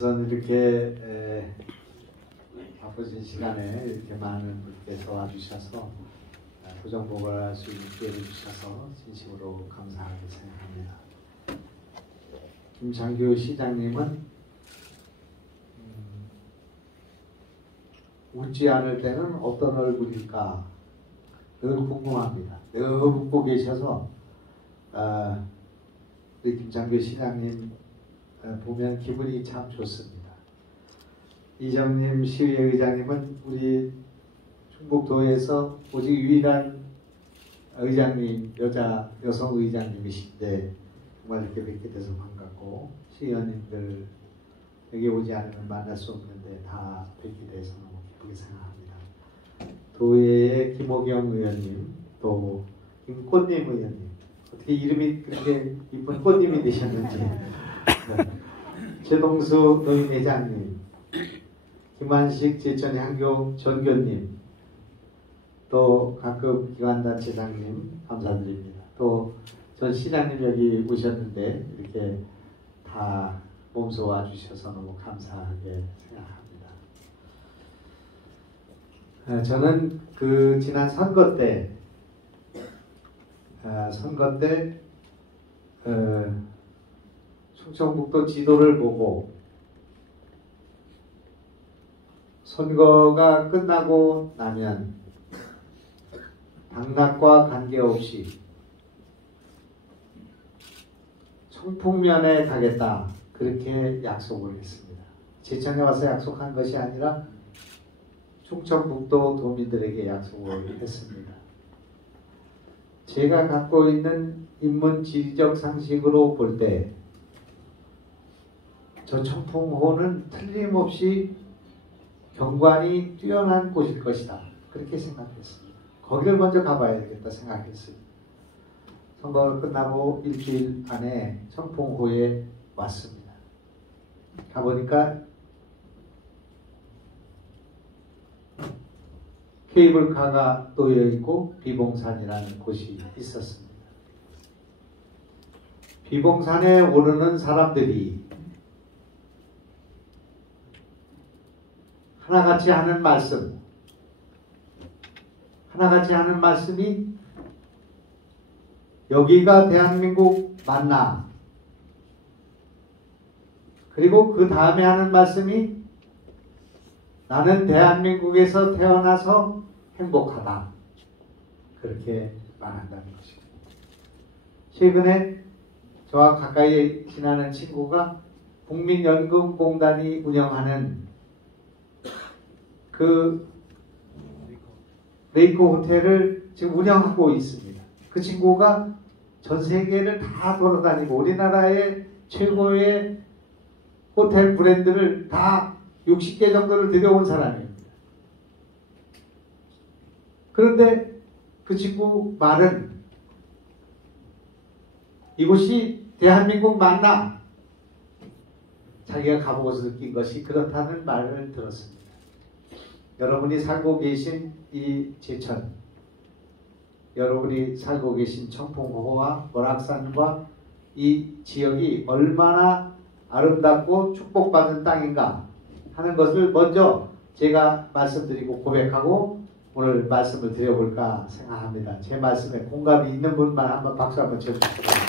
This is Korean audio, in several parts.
저는 이렇게 바쁘신 시간에 이렇게 많은 분께서 와주셔서 부정복을 할 수 있는 기회를 주셔서 진심으로 감사하게 생각합니다. 김창규 시장님은 웃지 않을 때는 어떤 얼굴일까 늘 궁금합니다. 늘 웃고 계셔서 우리 김창규 시장님 보면 기분이 참 좋습니다. 이정림 시의회 의장님은 우리 충북도에서 오직 유일한 의장님, 여성 의장님이신데 정말 이렇게 뵙게 돼서 반갑고, 시의원님들 여기 오지 않으면 만날 수 없는데 다 뵙게 돼서 너무 기쁘게 생각합니다. 도의회 김호경 의원님, 또 김꽃님 의원님, 어떻게 이름이 그렇게 이쁜 꽃님이 되셨는지 최동수 노인회장님, 김한식 제천향교 전교님, 또 각급 기관단체장님 감사드립니다. 또 전 시장님 여기 오셨는데 이렇게 다 몸소 와주셔서 너무 감사하게 생각합니다. 저는 그 지난 선거 때 충청북도 지도를 보고 선거가 끝나고 나면 당락과 관계없이 청풍면에 가겠다, 그렇게 약속을 했습니다. 제천에 와서 약속한 것이 아니라 충청북도 도민들에게 약속을 했습니다. 제가 갖고 있는 인문 지리적 상식으로 볼 때 저 청풍호는 틀림없이 경관이 뛰어난 곳일 것이다, 그렇게 생각했습니다. 거기를 먼저 가봐야 되겠다 생각했습니다. 선거가 끝나고 일주일 안에 청풍호에 왔습니다. 가보니까 케이블카가 놓여있고 비봉산이라는 곳이 있었습니다. 비봉산에 오르는 사람들이 하나같이 하는 말씀이 여기가 대한민국 맞나? 그리고 그 다음에 하는 말씀이 나는 대한민국에서 태어나서 행복하다, 그렇게 말한다는 것입니다. 최근에 저와 가까이 지나는 친구가 국민연금공단이 운영하는 그 레이코 호텔을 지금 운영하고 있습니다. 그 친구가 전 세계를 다 돌아다니고 우리나라의 최고의 호텔 브랜드를 다 60개 정도를 들여온 사람입니다. 그런데 그 친구 말은 이곳이 대한민국 맞나? 자기가 가보고서 느낀 것이 그렇다는 말을 들었습니다. 여러분이 살고 계신 이 제천, 여러분이 살고 계신 청풍호와 월악산과 이 지역이 얼마나 아름답고 축복받은 땅인가 하는 것을 먼저 제가 말씀드리고 고백하고 오늘 말씀을 드려볼까 생각합니다. 제 말씀에 공감이 있는 분만 한번 박수 한번 쳐주시기 바랍니다.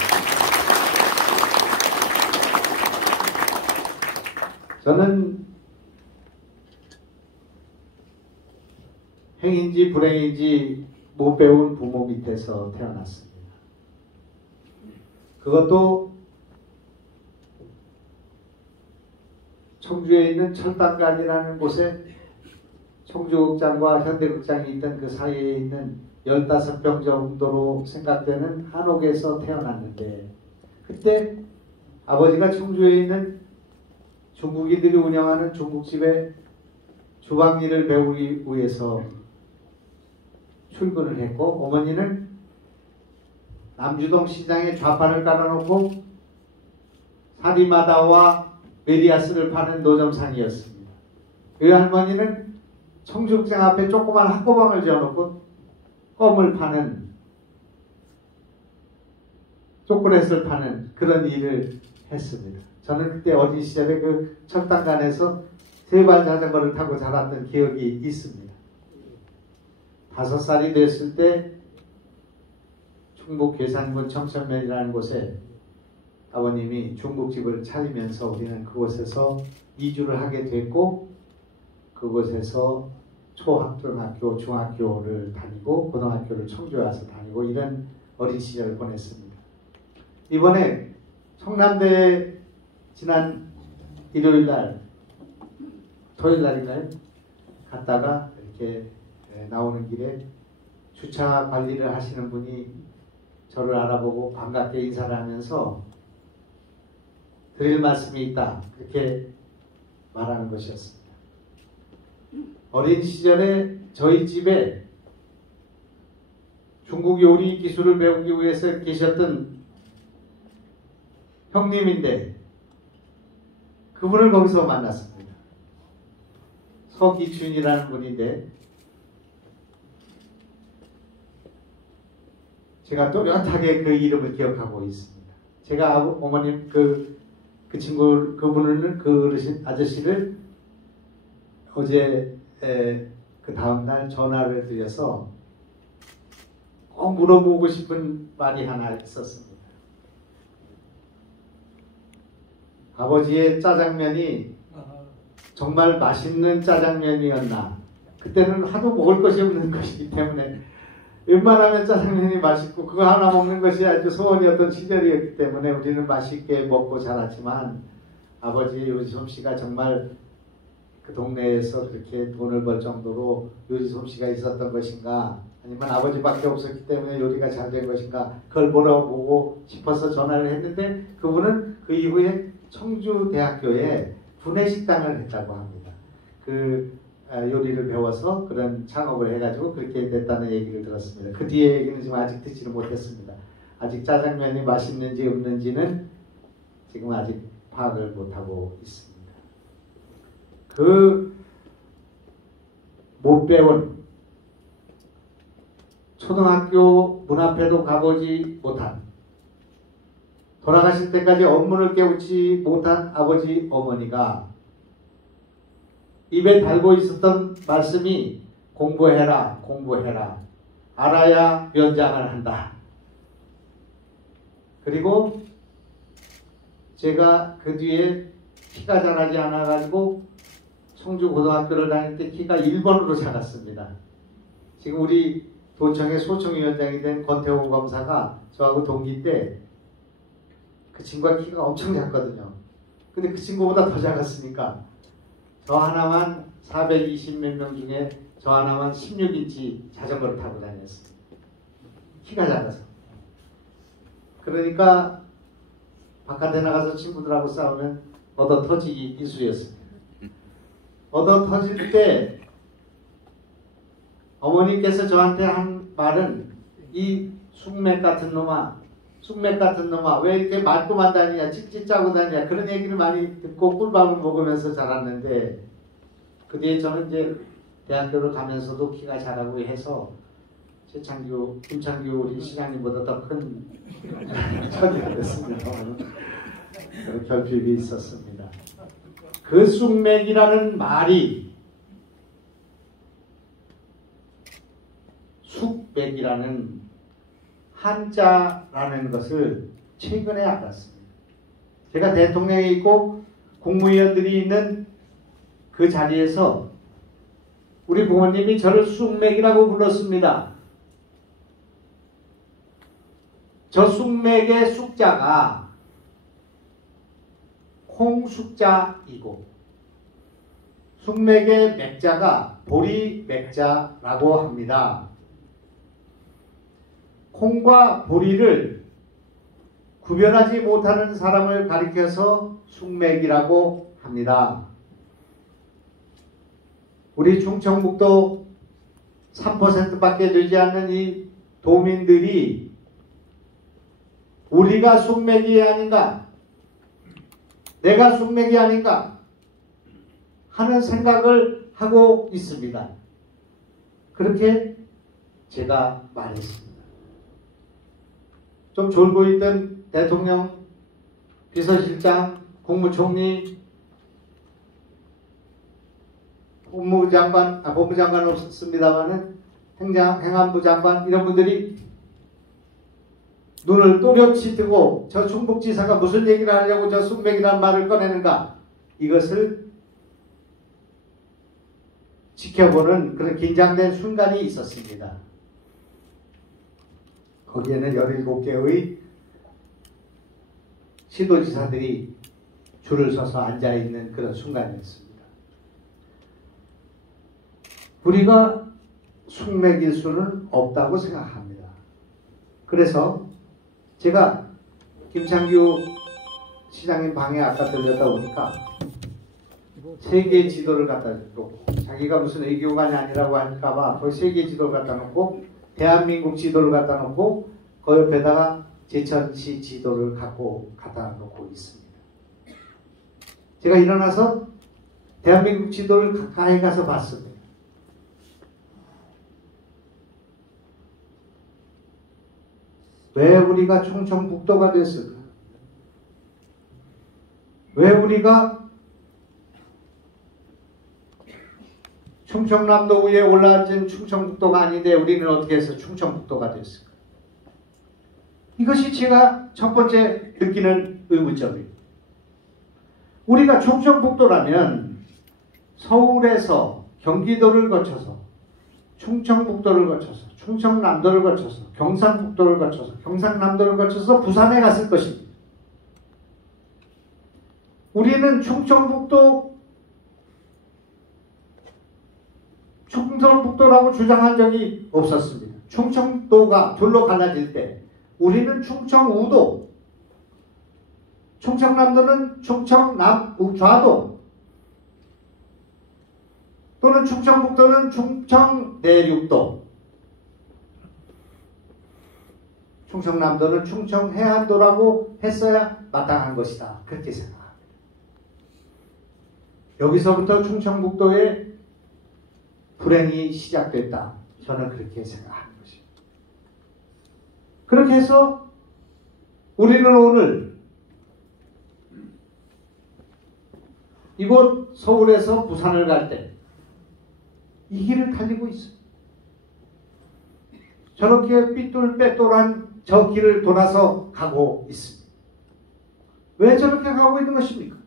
저는 행인지 불행인지 못 배운 부모 밑에서 태어났습니다. 그것도 청주에 있는 철당간이라는 곳에 청주극장과 현대극장이 있던 그 사이에 있는 15평 정도로 생각되는 한옥에서 태어났는데, 그때 아버지가 청주에 있는 중국인들이 운영하는 중국집에 주방일을 배우기 위해서 출근을 했고, 어머니는 남주동 시장에 좌판을 깔아놓고 사리마다와 메리아스를 파는 노점상이었습니다. 그 할머니는 청주극장 앞에 조그만 학고방을 지어놓고 껌을 파는, 초콜릿을 파는 그런 일을 했습니다. 저는 그때 어린 시절에 그 철당간에서 세발 자전거를 타고 자랐던 기억이 있습니다. 5살이 됐을 때 충북 괴산군 청천면이라는 곳에 아버님이 중국집을 차리면서 우리는 그곳에서 이주를 하게 됐고, 그곳에서 초등학교, 중학교를 다니고 고등학교를 청주에 와서 다니고 이런 어린 시절을 보냈습니다. 이번에 성남대에 지난 일요일날, 토요일날인가요? 갔다가 이렇게 나오는 길에 주차 관리를 하시는 분이 저를 알아보고 반갑게 인사를 하면서 드릴 말씀이 있다, 그렇게 말하는 것이었습니다. 어린 시절에 저희 집에 중국 요리 기술을 배우기 위해서 계셨던 형님인데 그분을 거기서 만났습니다. 서기춘이라는 분인데 제가 또렷하게 그 이름을 기억하고 있습니다. 제가 어머님 그분을 그 아저씨를 어제 그 다음날 전화를 드려서 꼭 물어보고 싶은 말이 하나 있었습니다. 아버지의 짜장면이 정말 맛있는 짜장면이었나? 그때는 하도 먹을 것이 없는 것이기 때문에 웬만하면 짜장면이 맛있고 그거 하나 먹는 것이 아주 소원이었던 시절이었기 때문에 우리는 맛있게 먹고 자랐지만, 아버지 요지 솜씨가 정말 그 동네에서 그렇게 돈을 벌 정도로 요리 솜씨가 있었던 것인가, 아니면 아버지밖에 없었기 때문에 요리가 잘 된 것인가, 그걸 물어보고 싶어서 전화를 했는데 그분은 그 이후에 청주대학교에 구내식당을 했다고 합니다. 그 요리를 배워서 그런 창업을 해가지고 그렇게 됐다는 얘기를 들었습니다. 그 뒤에 얘기는 지금 아직 듣지는 못했습니다. 아직 짜장면이 맛있는지 없는지는 지금 아직 파악을 못하고 있습니다. 그 못 배운, 초등학교 문 앞에도 가보지 못한, 돌아가실 때까지 업문을 깨우지 못한 아버지 어머니가 입에 달고 있었던 말씀이 공부해라, 공부해라, 알아야 면장을 한다. 그리고 제가 그 뒤에 키가 자라지 않아가지고 청주 고등학교를 다닐 때 키가 1번으로 작았습니다. 지금 우리 도청의 소총위원장이 된 권태호 검사가 저하고 동기 때 그 친구가 키가 엄청 작거든요. 근데 그 친구보다 더 작았으니까 저 하나만 420 몇 명 중에 저 하나만 16인치 자전거를 타고 다녔습니다. 키가 작아서. 그러니까 바깥에 나가서 친구들하고 싸우면 얻어 터지기 일쑤였습니다. 얻어 터질 때 어머니께서 저한테 한 말은, 이 숙맥 같은 놈아, 숙맥 같은 놈아, 왜 이렇게 말고만 다니냐, 찍찍 짜고 다니냐, 그런 얘기를 많이 듣고 꿀밥을 먹으면서 자랐는데, 그 뒤에 저는 이제 대학교를 가면서도 키가 자라고 해서 김창규 우리 시장님보다 더 큰 처지가 됐습니다. 그런 결핍이 있었습니다. 그 숙맥이라는 말이 숙맥이라는 한자라는 것을 최근에 알았습니다. 제가 대통령에 있고 국무위원들이 있는 그 자리에서 우리 부모님이 저를 숙맥이라고 불렀습니다. 저 숙맥의 숙자가 홍숙자이고 숙맥의 맥자가 보리맥자라고 합니다. 콩과 보리를 구별하지 못하는 사람을 가리켜서 숙맥이라고 합니다. 우리 충청북도 3%밖에 되지 않는 이 도민들이 우리가 숙맥이 아닌가, 내가 숙맥이 아닌가 하는 생각을 하고 있습니다. 그렇게 제가 말했습니다. 좀 졸고 있던 대통령, 비서실장, 국무총리, 법무부 장관 없었습니다만은 행안부 장관 이런 분들이 눈을 또렷이 뜨고 저 충북지사가 무슨 얘기를 하려고 저 숙맥이라는 말을 꺼내는가, 이것을 지켜보는 그런 긴장된 순간이 있었습니다. 거기에는 17개의 시도지사들이 줄을 서서 앉아있는 그런 순간이었습니다. 우리가 숙맥일 수는 없다고 생각합니다. 그래서 제가 김창규 시장님 방에 아까 들렸다 보니까 세계 지도를 갖다 놓고, 자기가 무슨 외교관이 아니라고 할까봐 그 세계 지도를 갖다 놓고 대한민국 지도를 갖다 놓고 그 옆에다가 제천시 지도를 갖다 놓고 있습니다. 제가 일어나서 대한민국 지도를 가까이 가서 봤습니다. 왜 우리가 충청북도가 됐을까? 왜 우리가 충청남도 위에 올라앉은 충청북도가 아닌데 우리는 어떻게 해서 충청북도가 됐을까? 이것이 제가 첫 번째 느끼는 의문점입니다. 우리가 충청북도라면 서울에서 경기도를 거쳐서 충청북도를 거쳐서 충청남도를 거쳐서 경상북도를 거쳐서 경상남도를 거쳐서 부산에 갔을 것입니다. 우리는 충청북도라고 주장한 적이 없었습니다. 충청도가 둘로 갈라질 때 우리는 충청우도, 충청남도는 충청남좌도, 또는 충청북도는 충청내륙도, 충청남도는 충청해안도라고 했어야 마땅한 것이다. 그렇게 생각합니다. 여기서부터 충청북도의 불행이 시작됐다. 저는 그렇게 생각하는 것입니다. 그렇게 해서 우리는 오늘 이곳 서울에서 부산을 갈 때 이 길을 달리고 있어요. 저렇게 삐뚤빼뚤한 저 길을 돌아서 가고 있습니다. 왜 저렇게 가고 있는 것입니까?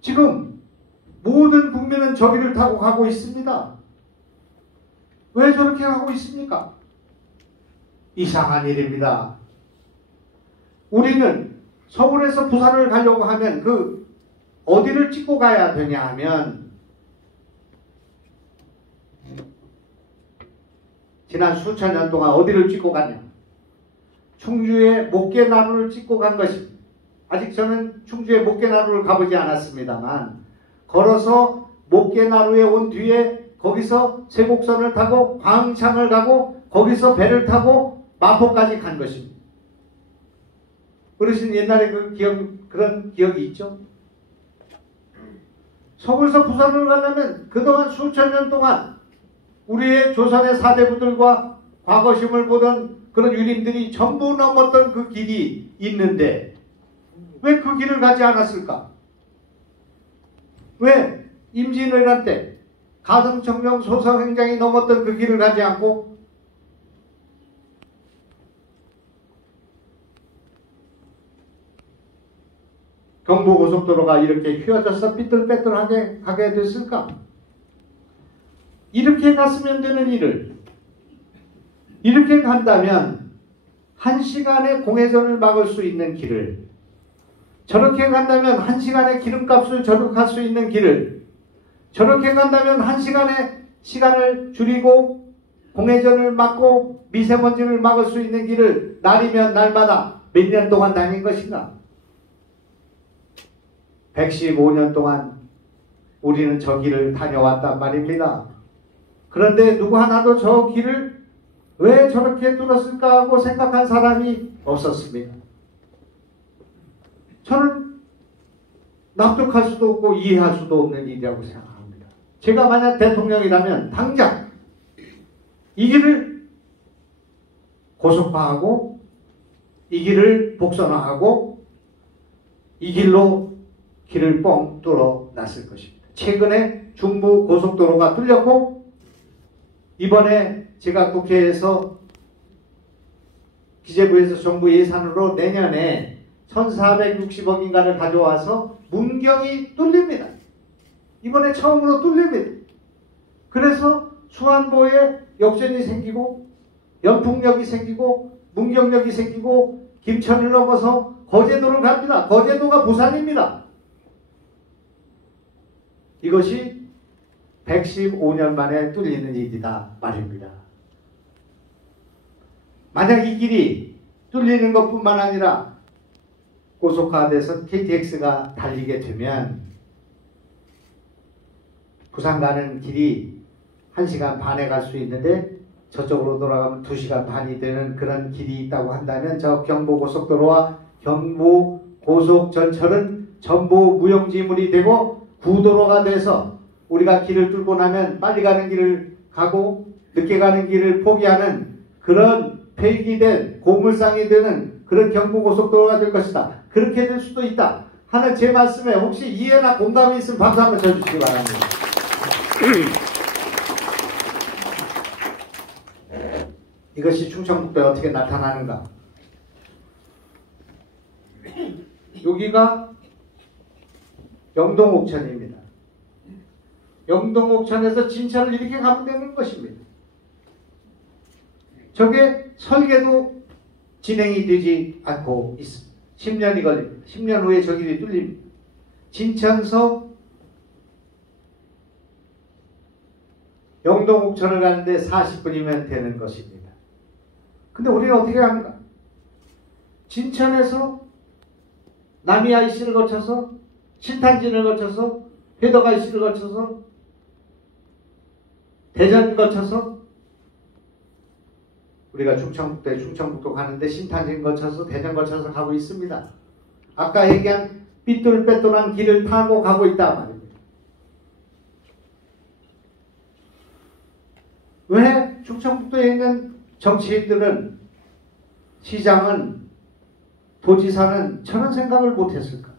지금 모든 국민은 저 길을 타고 가고 있습니다. 왜 저렇게 가고 있습니까? 이상한 일입니다. 우리는 서울에서 부산을 가려고 하면 어디를 찍고 가야 되냐 하면 지난 수천 년 동안 어디를 찍고 갔냐? 충주의 목계나루를 찍고 간 것입니다. 아직 저는 충주의 목계나루를 가보지 않았습니다만 걸어서 목계나루에 온 뒤에 거기서 세곡선을 타고 광창을 가고 거기서 배를 타고 마포까지 간 것입니다. 어르신 옛날에 그런 기억이 있죠? 서울에서 부산을 가려면 그동안 수천 년 동안 우리의 조선의 사대부들과 과거심을 보던 그런 유림들이 전부 넘었던 그 길이 있는데 왜 그 길을 가지 않았을까? 왜 임진왜란 때 가등청정 소서행장이 넘었던 그 길을 가지 않고 경부고속도로가 이렇게 휘어져서 삐뚤빼뚤하게 가게 됐을까? 이렇게 갔으면 되는 일을 이렇게 간다면 1시간의 공회전을 막을 수 있는 길을, 저렇게 간다면 1시간의 기름값을 절약할 수 있는 길을, 저렇게 간다면 1시간의 시간을 줄이고 공회전을 막고 미세먼지를 막을 수 있는 길을 날이면 날마다 몇 년 동안 다닌 것인가? 115년 동안 우리는 저 길을 다녀왔단 말입니다. 그런데 누구 하나도 저 길을 왜 저렇게 뚫었을까 하고 생각한 사람이 없었습니다. 저는 납득할 수도 없고 이해할 수도 없는 일이라고 생각합니다. 제가 만약 대통령이라면 당장 이 길을 고속화하고 이 길을 복선화하고 이 길로 길을 뻥 뚫어 놨을 것입니다. 최근에 중부 고속도로가 뚫렸고 이번에 제가 국회에서 기재부에서 정부 예산으로 내년에 1460억인가를 가져와서 문경이 뚫립니다. 이번에 처음으로 뚫립니다. 그래서 수안보에 역전이 생기고 연풍역이 생기고 문경역이 생기고 김천을 넘어서 거제도를 갑니다. 거제도가 부산입니다. 이것이 115년 만에 뚫리는 일이다 말입니다. 만약 이 길이 뚫리는 것뿐만 아니라 고속화돼서 KTX가 달리게 되면 부산 가는 길이 1시간 반에 갈 수 있는데 저쪽으로 돌아가면 2시간 반이 되는 그런 길이 있다고 한다면 저 경부고속도로와 경부고속전철은 전부 무용지물이 되고 구도로가 돼서 우리가 길을 뚫고 나면 빨리 가는 길을 가고 늦게 가는 길을 포기하는 그런 폐기된 고물상이 되는 그런 경부고속도로가 될 것이다. 그렇게 될 수도 있다 하는 제 말씀에 혹시 이해나 공감이 있으면 박수 한번 쳐주시기 바랍니다. 이것이 충청북도에 어떻게 나타나는가? 여기가 영동옥천입니다. 영동옥천에서 진천을 이렇게 가면 되는 것입니다. 저게 설계도 진행이 되지 않고 있습니다. 10년이 걸립니다. 10년 후에 저 길이 뚫립니다. 진천서 영동옥천을 가는데 40분이면 되는 것입니다. 근데 우리는 어떻게 합니까? 진천에서 남이아이씨를 거쳐서 신탄진을 거쳐서 회덕아이씨를 거쳐서 대전 거쳐서 우리가 충청북도에 충청북도 가는데 신탄진 거쳐서 대전 거쳐서 가고 있습니다. 아까 얘기한 삐뚤빼뚤한 길을 타고 가고 있다 말입니다. 왜 충청북도에 있는 정치인들은 시장은 도지사는 저런 생각을 못했을까?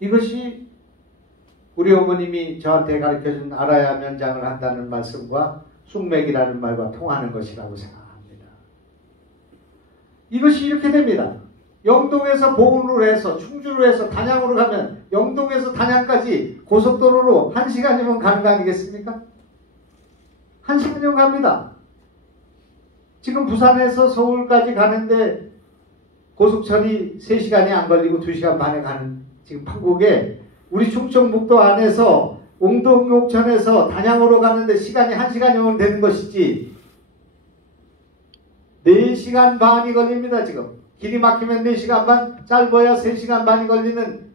이것이 우리 어머님이 저한테 가르쳐준 알아야 면장을 한다는 말씀과 쑥맥이라는 말과 통하는 것이라고 생각합니다. 이것이 이렇게 됩니다. 영동에서 보은으로 해서 충주로 해서 단양으로 가면 영동에서 단양까지 고속도로로 1시간이면 가는 거 아니겠습니까? 1시간이면 갑니다. 지금 부산에서 서울까지 가는데 고속철이 3시간이 안 걸리고 2시간 반에 가는 지금 판국에 우리 충청북도 안에서 옹동옥천에서 단양으로 가는데 시간이 1시간이면 되는 것이지 4시간 반이 걸립니다. 지금 길이 막히면 4시간 반, 짧아야 3시간 반이 걸리는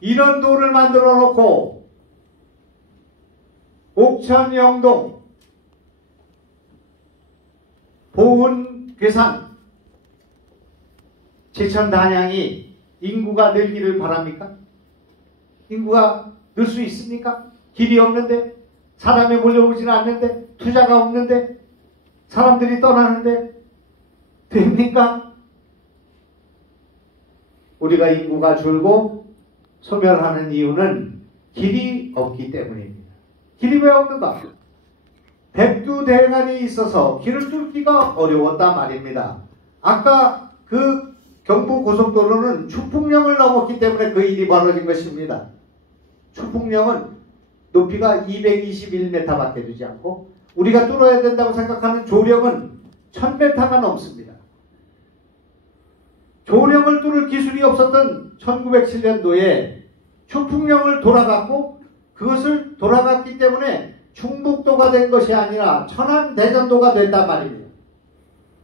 이런 도를 만들어 놓고 옥천, 영동, 보은, 괴산, 제천, 단양이 인구가 늘기를 바랍니까? 인구가 늘 수 있습니까? 길이 없는데, 사람이 몰려오지는 않는데, 투자가 없는데, 사람들이 떠나는데 됩니까? 우리가 인구가 줄고 소멸하는 이유는 길이 없기 때문입니다. 길이 왜 없는가? 백두대간이 있어서 길을 뚫기가 어려웠단 말입니다. 아까 그 경부고속도로는 추풍령을 넘었기 때문에 그 일이 벌어진 것입니다. 추풍령은 높이가 221m 밖에 되지 않고 우리가 뚫어야 된다고 생각하는 조령은 1000m가 넘습니다. 조령을 뚫을 기술이 없었던 1907년도에 추풍령을 돌아갔고 그것을 돌아갔기 때문에 충북도가 된 것이 아니라 천안대전도가 됐단 말입니다.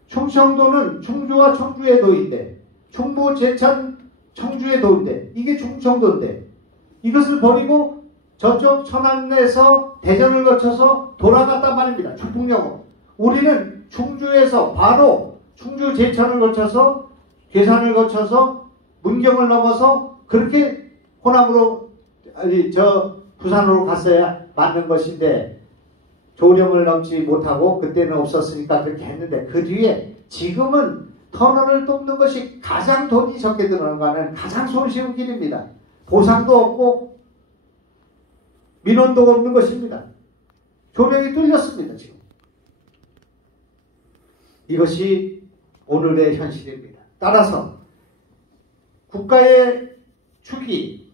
충청도는 충주와 청주의 도인데 충북, 제천, 청주의 도인데 이게 충청도인데 이것을 버리고 저쪽 천안에서 대전을 거쳐서 돌아갔단 말입니다. 추풍령으로. 우리는 충주에서 바로 충주 제천을 거쳐서 괴산을 거쳐서 문경을 넘어서 그렇게 호남으로 부산으로 갔어야 맞는 것인데 조령을 넘지 못하고 그때는 없었으니까 그렇게 했는데 그 뒤에 지금은 터널을 뚫는 것이 가장 돈이 적게 들어가는 가장 손쉬운 길입니다. 보상도 없고 민원도 없는 것입니다. 조명이 뚫렸습니다. 지금. 이것이 오늘의 현실입니다. 따라서 국가의 축이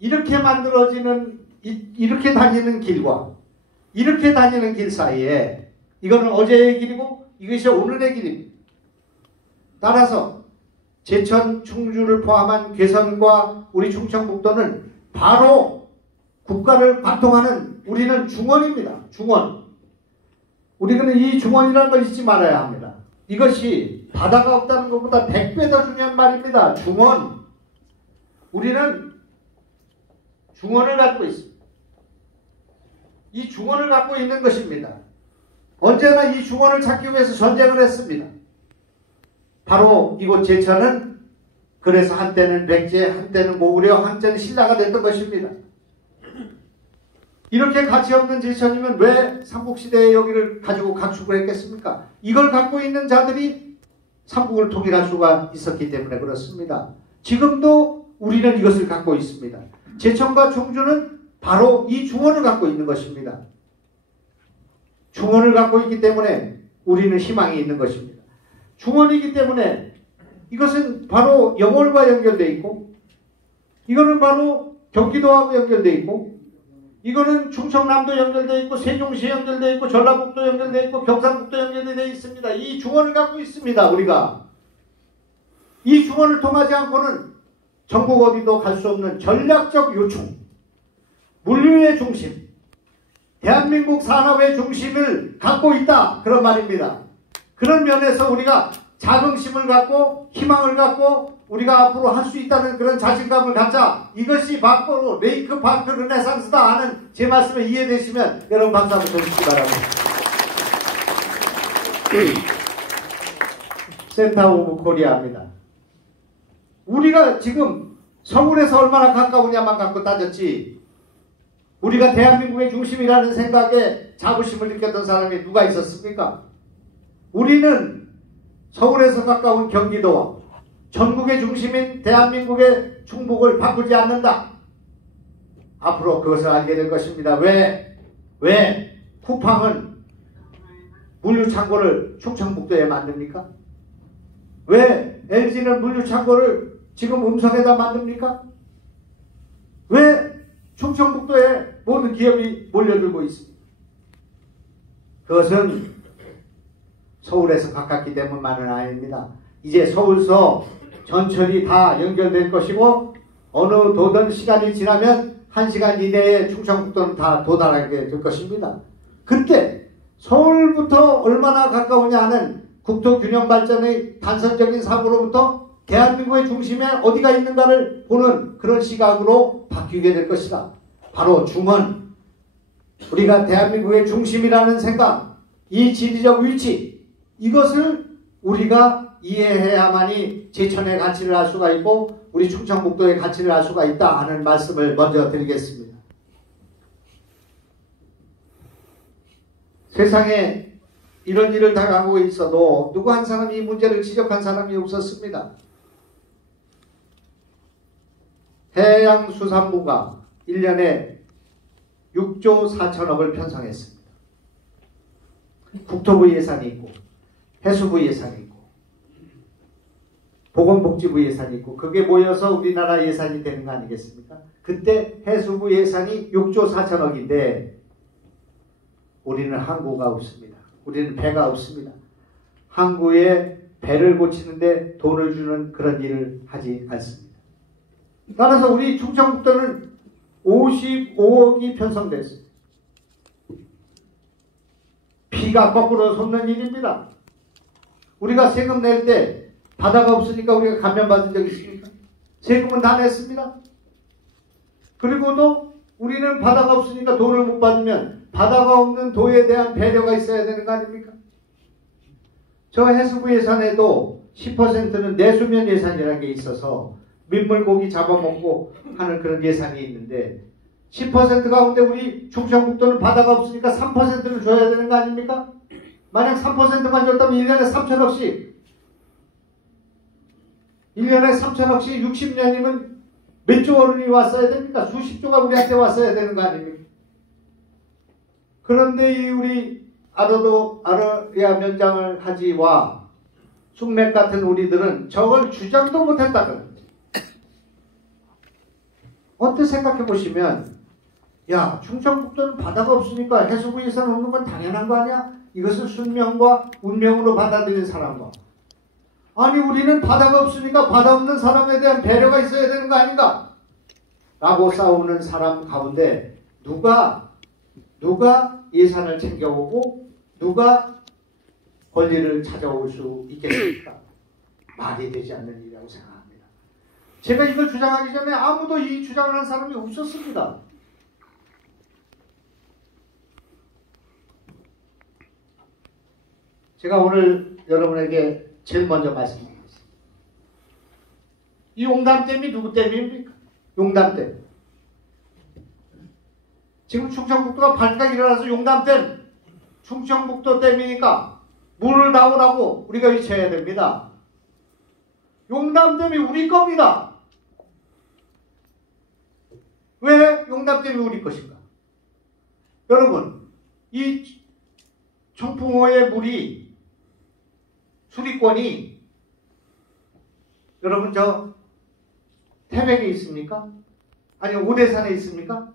이렇게 만들어지는 이렇게 다니는 길과 이렇게 다니는 길 사이에 이거는 어제의 길이고 이것이 오늘의 길입니다. 따라서 제천, 충주를 포함한 괴선과 우리 충청북도는 바로 국가를 관통하는 우리는 중원입니다. 중원. 우리는 이 중원이라는 걸 잊지 말아야 합니다. 이것이 바다가 없다는 것보다 100배 더 중요한 말입니다. 중원. 우리는 중원을 갖고 있습니다. 이 중원을 갖고 있는 것입니다. 언제나 이 중원을 찾기 위해서 전쟁을 했습니다. 바로 이곳 제천은 그래서 한때는 백제, 한때는 고구려, 한때는 신라가 됐던 것입니다. 이렇게 가치없는 제천이면 왜 삼국시대에 여기를 가지고 각축을 했겠습니까? 이걸 갖고 있는 자들이 삼국을 통일할 수가 있었기 때문에 그렇습니다. 지금도 우리는 이것을 갖고 있습니다. 제천과 충주는 바로 이 중원을 갖고 있는 것입니다. 중원을 갖고 있기 때문에 우리는 희망이 있는 것입니다. 중원이기 때문에 이것은 바로 영월과 연결되어 있고 이거는 바로 경기도하고 연결되어 있고 이거는 충청남도 연결되어 있고 세종시 연결되어 있고 전라북도 연결되어 있고 경상북도 연결되어 있습니다. 이 중원을 갖고 있습니다. 우리가 이 중원을 통하지 않고는 전국 어디도 갈 수 없는 전략적 요충, 물류의 중심, 대한민국 산업의 중심을 갖고 있다. 그런 말입니다. 그런 면에서 우리가 자긍심을 갖고 희망을 갖고 우리가 앞으로 할 수 있다는 그런 자신감을 갖자. 이것이 바로 메이크 파크 르네상스다 하는 제 말씀에 이해되시면 여러분 박수 한번 쳐주시기 바랍니다. 센터 오브 코리아입니다. 우리가 지금 서울에서 얼마나 가까우냐만 갖고 따졌지 우리가 대한민국의 중심이라는 생각에 자부심을 느꼈던 사람이 누가 있었습니까? 우리는 서울에서 가까운 경기도와 전국의 중심인 대한민국의 충북을 바꾸지 않는다. 앞으로 그것을 알게 될 것입니다. 왜 쿠팡은 물류창고를 충청북도에 만듭니까? 왜 LG는 물류창고를 지금 음성에다 만듭니까? 왜 충청북도에 모든 기업이 몰려들고 있습니다? 그것은 서울에서 가깝기 때문만은 아닙니다. 이제 서울서 전철이 다 연결될 것이고 어느 도든 시간이 지나면 1시간 이내에 충청북도는 다 도달하게 될 것입니다. 그때 서울부터 얼마나 가까우냐 하는 국토균형 발전의 단선적인 사고로부터 대한민국의 중심에 어디가 있는가를 보는 그런 시각으로 바뀌게 될 것이다. 바로 중원, 우리가 대한민국의 중심이라는 생각, 이 지리적 위치, 이것을 우리가 이해해야만이 제천의 가치를 알 수가 있고 우리 충청북도의 가치를 알 수가 있다 하는 말씀을 먼저 드리겠습니다. 세상에 이런 일을 당하고 있어도 누구 한 사람이 이 문제를 지적한 사람이 없었습니다. 해양수산부가 1년에 6조 4천억을 편성했습니다. 국토부 예산이 있고 해수부 예산이 있고 보건복지부 예산이 있고 그게 모여서 우리나라 예산이 되는 거 아니겠습니까? 그때 해수부 예산이 6조 4천억인데 우리는 항구가 없습니다. 우리는 배가 없습니다. 항구에 배를 고치는데 돈을 주는 그런 일을 하지 않습니다. 따라서 우리 충청북도는 55억이 편성됐습니다. 피가 거꾸로 솟는 일입니다. 우리가 세금 낼 때 바다가 없으니까 우리가 감면받은 적이 있습니까? 세금은 다 냈습니다. 그리고도 우리는 바다가 없으니까 돈을 못 받으면 바다가 없는 도에 대한 배려가 있어야 되는 거 아닙니까? 저 해수부 예산에도 10%는 내수면 예산이라는 게 있어서 민물고기 잡아먹고 하는 그런 예산이 있는데 10% 가운데 우리 충청북도는 바다가 없으니까 3%를 줘야 되는 거 아닙니까? 만약 3%만 줬다면 1년에 3천억씩 1년에 3천억씩 60년이면 몇 조 원이 왔어야 됩니까? 수십조가 우리한테 왔어야 되는 거 아닙니까? 그런데 이 우리 아르야 면장을 하지와 숙맥 같은 우리들은 저걸 주장도 못했다는 거지. 어떻게 생각해 보시면, 야, 충청북도는 바다가 없으니까 해수부 예산 없는 건 당연한 거 아니야? 이것을 순명과 운명으로 받아들인 사람과, 아니 우리는 바다가 없으니까 바다 없는 사람에 대한 배려가 있어야 되는 거 아닌가? 라고 싸우는 사람 가운데 누가 예산을 챙겨오고 누가 권리를 찾아올 수 있겠습니까? 말이 되지 않는 일이라고 생각합니다. 제가 이걸 주장하기 전에 아무도 이 주장을 한 사람이 없었습니다. 제가 오늘 여러분에게 제일 먼저 말씀드리겠습니다. 이 용담댐이 누구 댐입니까? 용담댐. 지금 충청북도가 발각이 일어나서 용담댐, 충청북도 댐이니까 물을 나오라고 우리가 외쳐야 됩니다. 용담댐이 우리 겁니다. 왜 용담댐이 우리 것인가? 여러분, 이 청풍호의 물이, 수리권이 여러분 저 태백에 있습니까? 아니 오대산에 있습니까?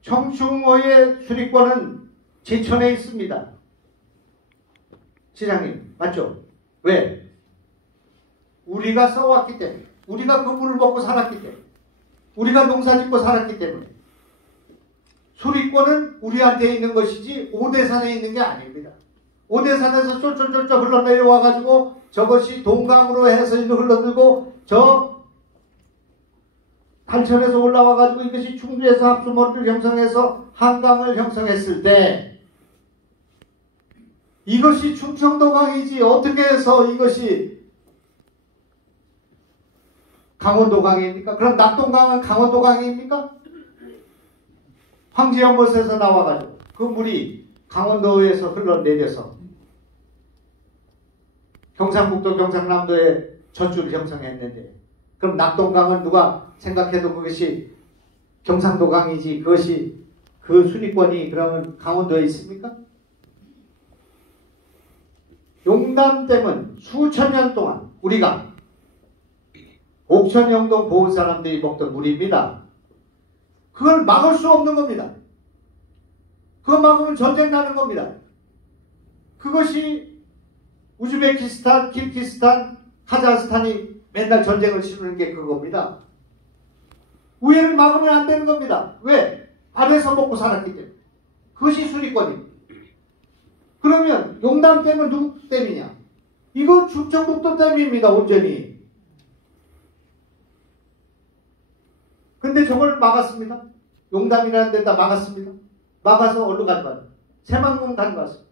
청풍호의 수리권은 제천에 있습니다. 시장님 맞죠? 왜? 우리가 써왔기 때문에, 우리가 그 물을 먹고 살았기 때문에, 우리가 농사짓고 살았기 때문에 수리권은 우리한테 있는 것이지 오대산에 있는 게 아닙니다. 오대산에서 쫄쫄쫄쫄 흘러내려와가지고 저것이 동강으로 해서 흘러들고 저 단천에서 올라와가지고 이것이 충주에서 합수머리를 형성해서 한강을 형성했을 때 이것이 충청도강이지 어떻게 해서 이것이 강원도강입니까? 그럼 낙동강은 강원도강입니까? 황제연못에서 나와가지고 그 물이 강원도에서 흘러내려서 경상북도 경상남도에 젖줄을 형성했는데 그럼 낙동강은 누가 생각해도 그것이 경상도강이지 그것이 그 수리권이 그러면 강원도에 있습니까? 용담댐은 수천 년 동안 우리가 옥천영동 보은 사람들이 먹던 물입니다. 그걸 막을 수 없는 겁니다. 그거 막으면 전쟁 나는 겁니다. 그것이 우즈베키스탄, 키르기스탄, 카자흐스탄이 맨날 전쟁을 치르는 게 그겁니다. 우회를 막으면 안 되는 겁니다. 왜? 아래서 먹고 살았기 때문에. 그것이 수리권입니다. 그러면 용담댐은 누구 댐이냐? 이건 충청북도 댐입니다. 온전히. 근데 저걸 막았습니다. 용담이라는 데다 막았습니다. 막아서 어디로 가져가요? 새만금 가져갔습니다.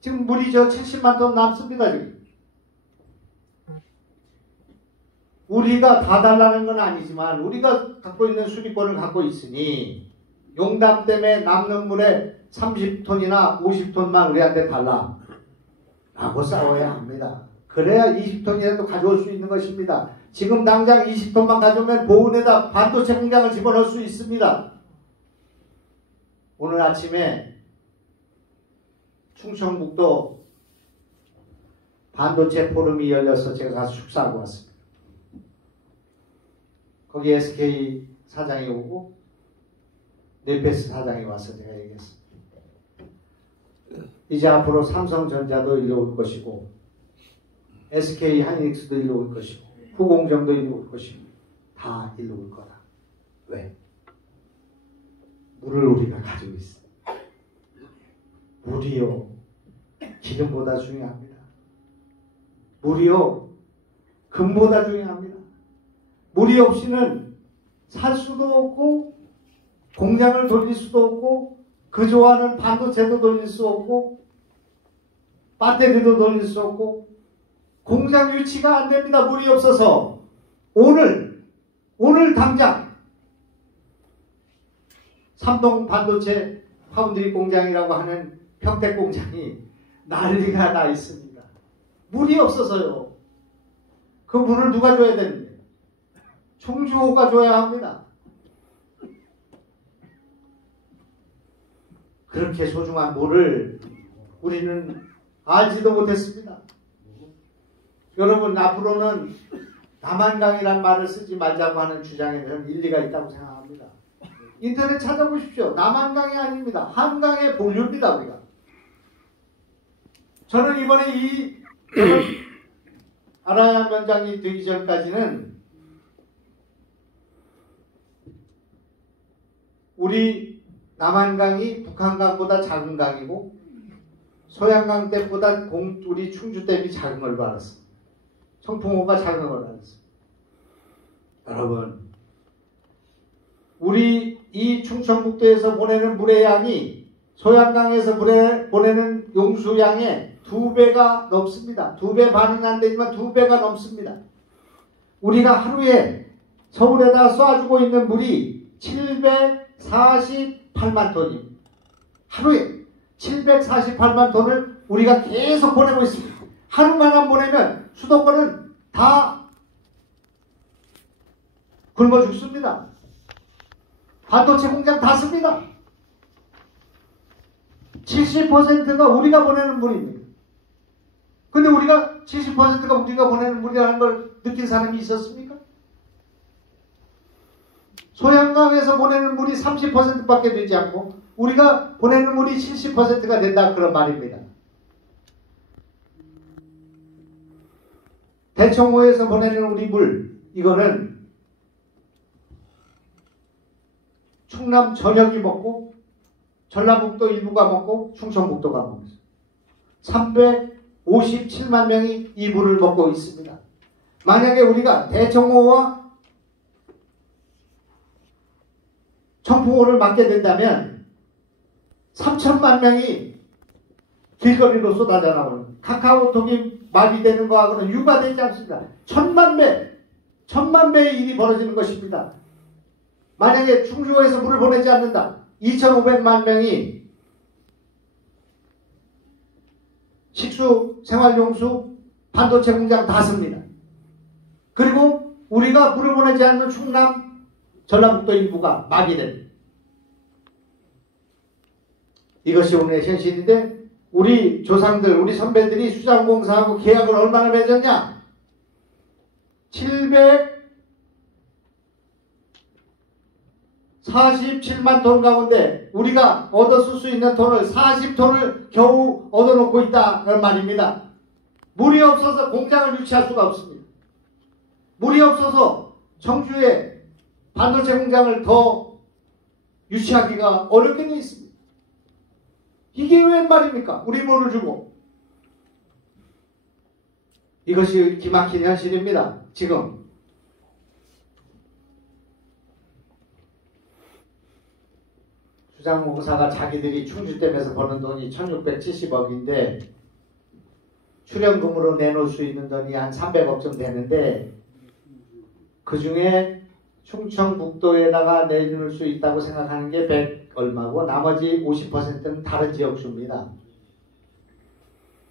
지금 물이 저 70만 톤 남습니다. 지금. 우리가 다 달라는 건 아니지만 우리가 갖고 있는 수리권을 갖고 있으니 용담 때문에 남는 물에 30톤이나 50톤만 우리한테 달라 라고 싸워야 합니다. 그래야 20톤이라도 가져올 수 있는 것입니다. 지금 당장 20톤만 가져오면 보은에다 반도체 공장을 집어넣을 수 있습니다. 오늘 아침에 충청북도 반도체 포럼이 열려서 제가 가서 축사하고 왔습니다. 거기 SK 사장이 오고 넬페스 사장이 와서 제가 얘기했습니다. 이제 앞으로 삼성전자도 일로 올 것이고 SK 하이닉스도 일로 올 것이고 후공정도 일로 올 것이고 다 일로 올 거다. 왜? 물을 우리가 가지고 있어. 물이요 기름보다 중요합니다. 물이요 금보다 중요합니다. 물이 없이는 살 수도 없고 공장을 돌릴 수도 없고 그 좋아하는 반도체도 돌릴 수 없고 배터리도 돌릴 수 없고 공장 유치가 안 됩니다. 물이 없어서. 오늘 당장 삼동 반도체 파운드리 공장이라고 하는 평택 공장이 난리가 나 있습니다. 물이 없어서요. 그 물을 누가 줘야 되는데? 충주호가 줘야 합니다. 그렇게 소중한 물을 우리는 알지도 못했습니다. 여러분, 앞으로는 남한강이란 말을 쓰지 말자고 하는 주장에 저는 일리가 있다고 생각합니다. 인터넷 찾아보십시오. 남한강이 아닙니다. 한강의 본류입니다, 우리가. 저는 이번에 이 아라얀 면장이 되기 전까지는 우리 남한강이 북한강보다 작은 강이고 소양강 댐보다 우리 충주댐이 작은 걸로 알았습니다. 청풍호가 작은 걸로 알았습니다. 여러분, 우리 이 충청북도에서 보내는 물의 양이 소양강에서 보내는 용수양의 2배가 넘습니다. 2배 반은 안 되지만 2배가 넘습니다. 우리가 하루에 서울에다 쏴주고 있는 물이 748만 톤입니다. 하루에 748만 톤을 우리가 계속 보내고 있습니다. 하루만 안 보내면 수도권은 다 굶어 죽습니다. 반도체 공장 다 씁니다. 70%가 우리가 보내는 물입니다. 근데 우리가 70%가 우리가 보내는 물이라는 걸 느낀 사람이 있었습니까? 소양강에서 보내는 물이 30%밖에 되지 않고 우리가 보내는 물이 70%가 된다, 그런 말입니다. 대청호에서 보내는 우리 물, 이거는 충남 전역이 먹고 전라북도 일부가 먹고 충청북도가 먹고 있습니다. 357만 명이 이 물을 먹고 있습니다. 만약에 우리가 대청호와 청풍호를 막게 된다면 3천만 명이 길거리로 쏟아져 나오는, 카카오톡이 마비되는 거하고는 유사되지 않습니다. 1000만 배의 일이 벌어지는 것입니다. 만약에 충주호에서 물을 보내지 않는다, 2500만 명이 식수, 생활용수, 반도체 공장 다 씁니다. 그리고 우리가 물을 보내지 않는 충남, 전라북도 일부가 마비됩니다. 이것이 오늘의 현실인데, 우리 조상들, 우리 선배들이 수자원공사하고 계약을 얼마나 맺었냐? 747만 톤 가운데 우리가 얻었을 수 있는 톤을 40톤을 겨우 얻어놓고 있다, 그런 말입니다. 물이 없어서 공장을 유치할 수가 없습니다. 물이 없어서 청주에 반도체 공장을 더 유치하기가 어렵게 되어 있습니다. 이게 웬 말입니까? 우리 물을 주고. 이것이 기막힌 현실입니다. 지금 수자원공사가 자기들이 충주댐에서 버는 돈이 1670억인데 출연금으로 내놓을 수 있는 돈이 한 300억쯤 되는데, 그 중에 충청북도에다가 내줄 수 있다고 생각하는 게 100 얼마고 나머지 50%는 다른 지역수입니다.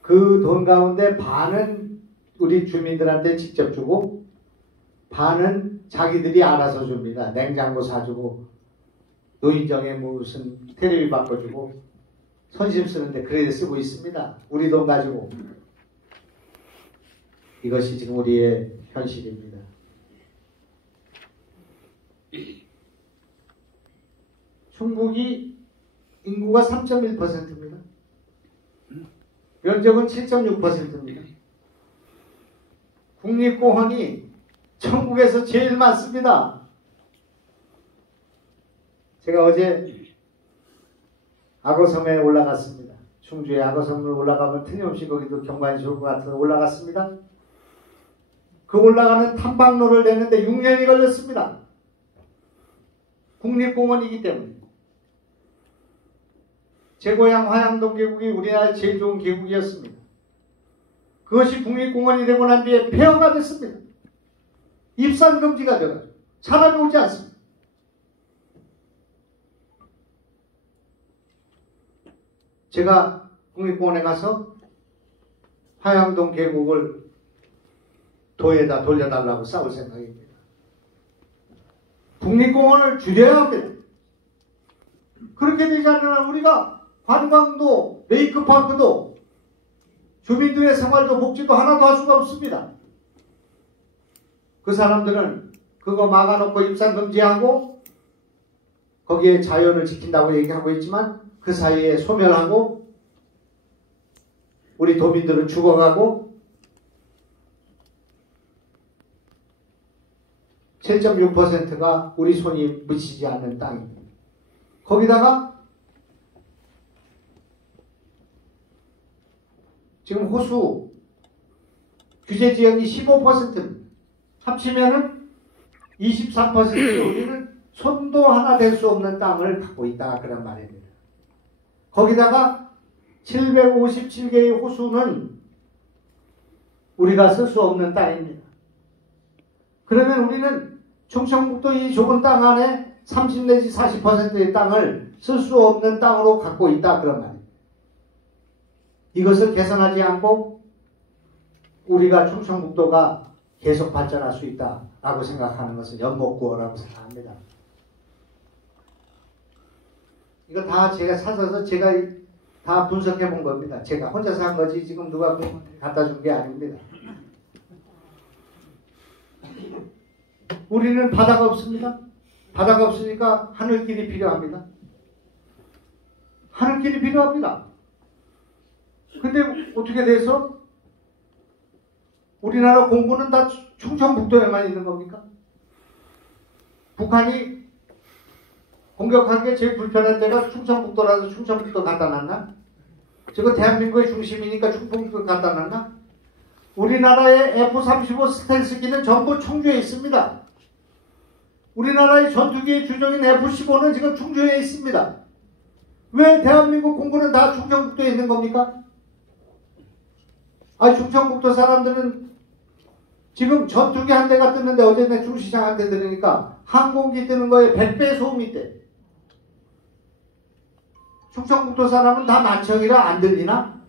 그 돈 가운데 반은 우리 주민들한테 직접 주고 반은 자기들이 알아서 줍니다. 냉장고 사주고 노인정에 무슨 테레비 바꿔주고 선심 쓰는데 그래도 쓰고 있습니다. 우리 돈 가지고. 이것이 지금 우리의 현실입니다. 충북이 인구가 3.1%입니다. 면적은 7.6%입니다. 국립공원이 전국에서 제일 많습니다. 제가 어제 악어섬에 올라갔습니다. 충주에 악어섬을 올라가면 틀림없이 거기도 경관이 좋을 것 같아서 올라갔습니다. 그 올라가는 탐방로를 내는데 6년이 걸렸습니다. 국립공원이기 때문에. 제 고향 화양동 계곡이 우리나라의 제일 좋은 계곡이었습니다. 그것이 국립공원이 되고 난 뒤에 폐허가 됐습니다. 입산금지가 되어가지고 사람이 오지 않습니다. 제가 국립공원에 가서 화양동 계곡을 도에다 돌려달라고 싸울 생각입니다. 국립공원을 줄여야 합니다. 그렇게 되지 않으면 우리가 관광도 레이크파크도 주민들의 생활도 복지도 하나도 할 수가 없습니다. 그 사람들은 그거 막아놓고 입산 금지하고 거기에 자연을 지킨다고 얘기하고 있지만 그 사이에 소멸하고 우리 도민들은 죽어가고 7.6%가 우리 손이 묻히지 않는 땅입니다. 거기다가 지금 호수 규제지역이 15%입니다. 합치면은 23% 우리는 손도 하나 댈 수 없는 땅을 갖고 있다 그런 말입니다. 거기다가 757개의 호수는 우리가 쓸 수 없는 땅입니다. 그러면 우리는 충청북도 이 좁은 땅 안에 30 내지 40%의 땅을 쓸 수 없는 땅으로 갖고 있다 그런 말입니다. 이것을 개선하지 않고 우리가 충청북도가 계속 발전할 수 있다라고 생각하는 것은 연목구호라고 생각합니다. 이거 다 제가 찾아서 제가 다 분석해 본 겁니다. 제가 혼자서 한 거지 지금 누가 갖다 준 게 아닙니다. 우리는 바다가 없습니다. 바다가 없으니까 하늘길이 필요합니다. 하늘길이 필요합니다. 근데 어떻게 돼서 우리나라 공군은 다 충청북도에만 있는 겁니까? 북한이 공격하기에 제일 불편한 데가 충청북도라서 충청북도 갖다 놨나? 저거 대한민국의 중심이니까 충청북도 갖다 놨나? 우리나라의 F-35 스텔스기는 전부 청주에 있습니다. 우리나라의 전투기의 주종인 F-15는 지금 충주에 있습니다. 왜 대한민국 공군은 다 충청북도에 있는 겁니까? 충청북도 사람들은 지금 전투기 한 대가 뜨는데 어제 내 중시장한테 들으니까 항공기 뜨는 거에 100배 소음이 있대. 충청북도 사람은 다 난청이라 안 들리나?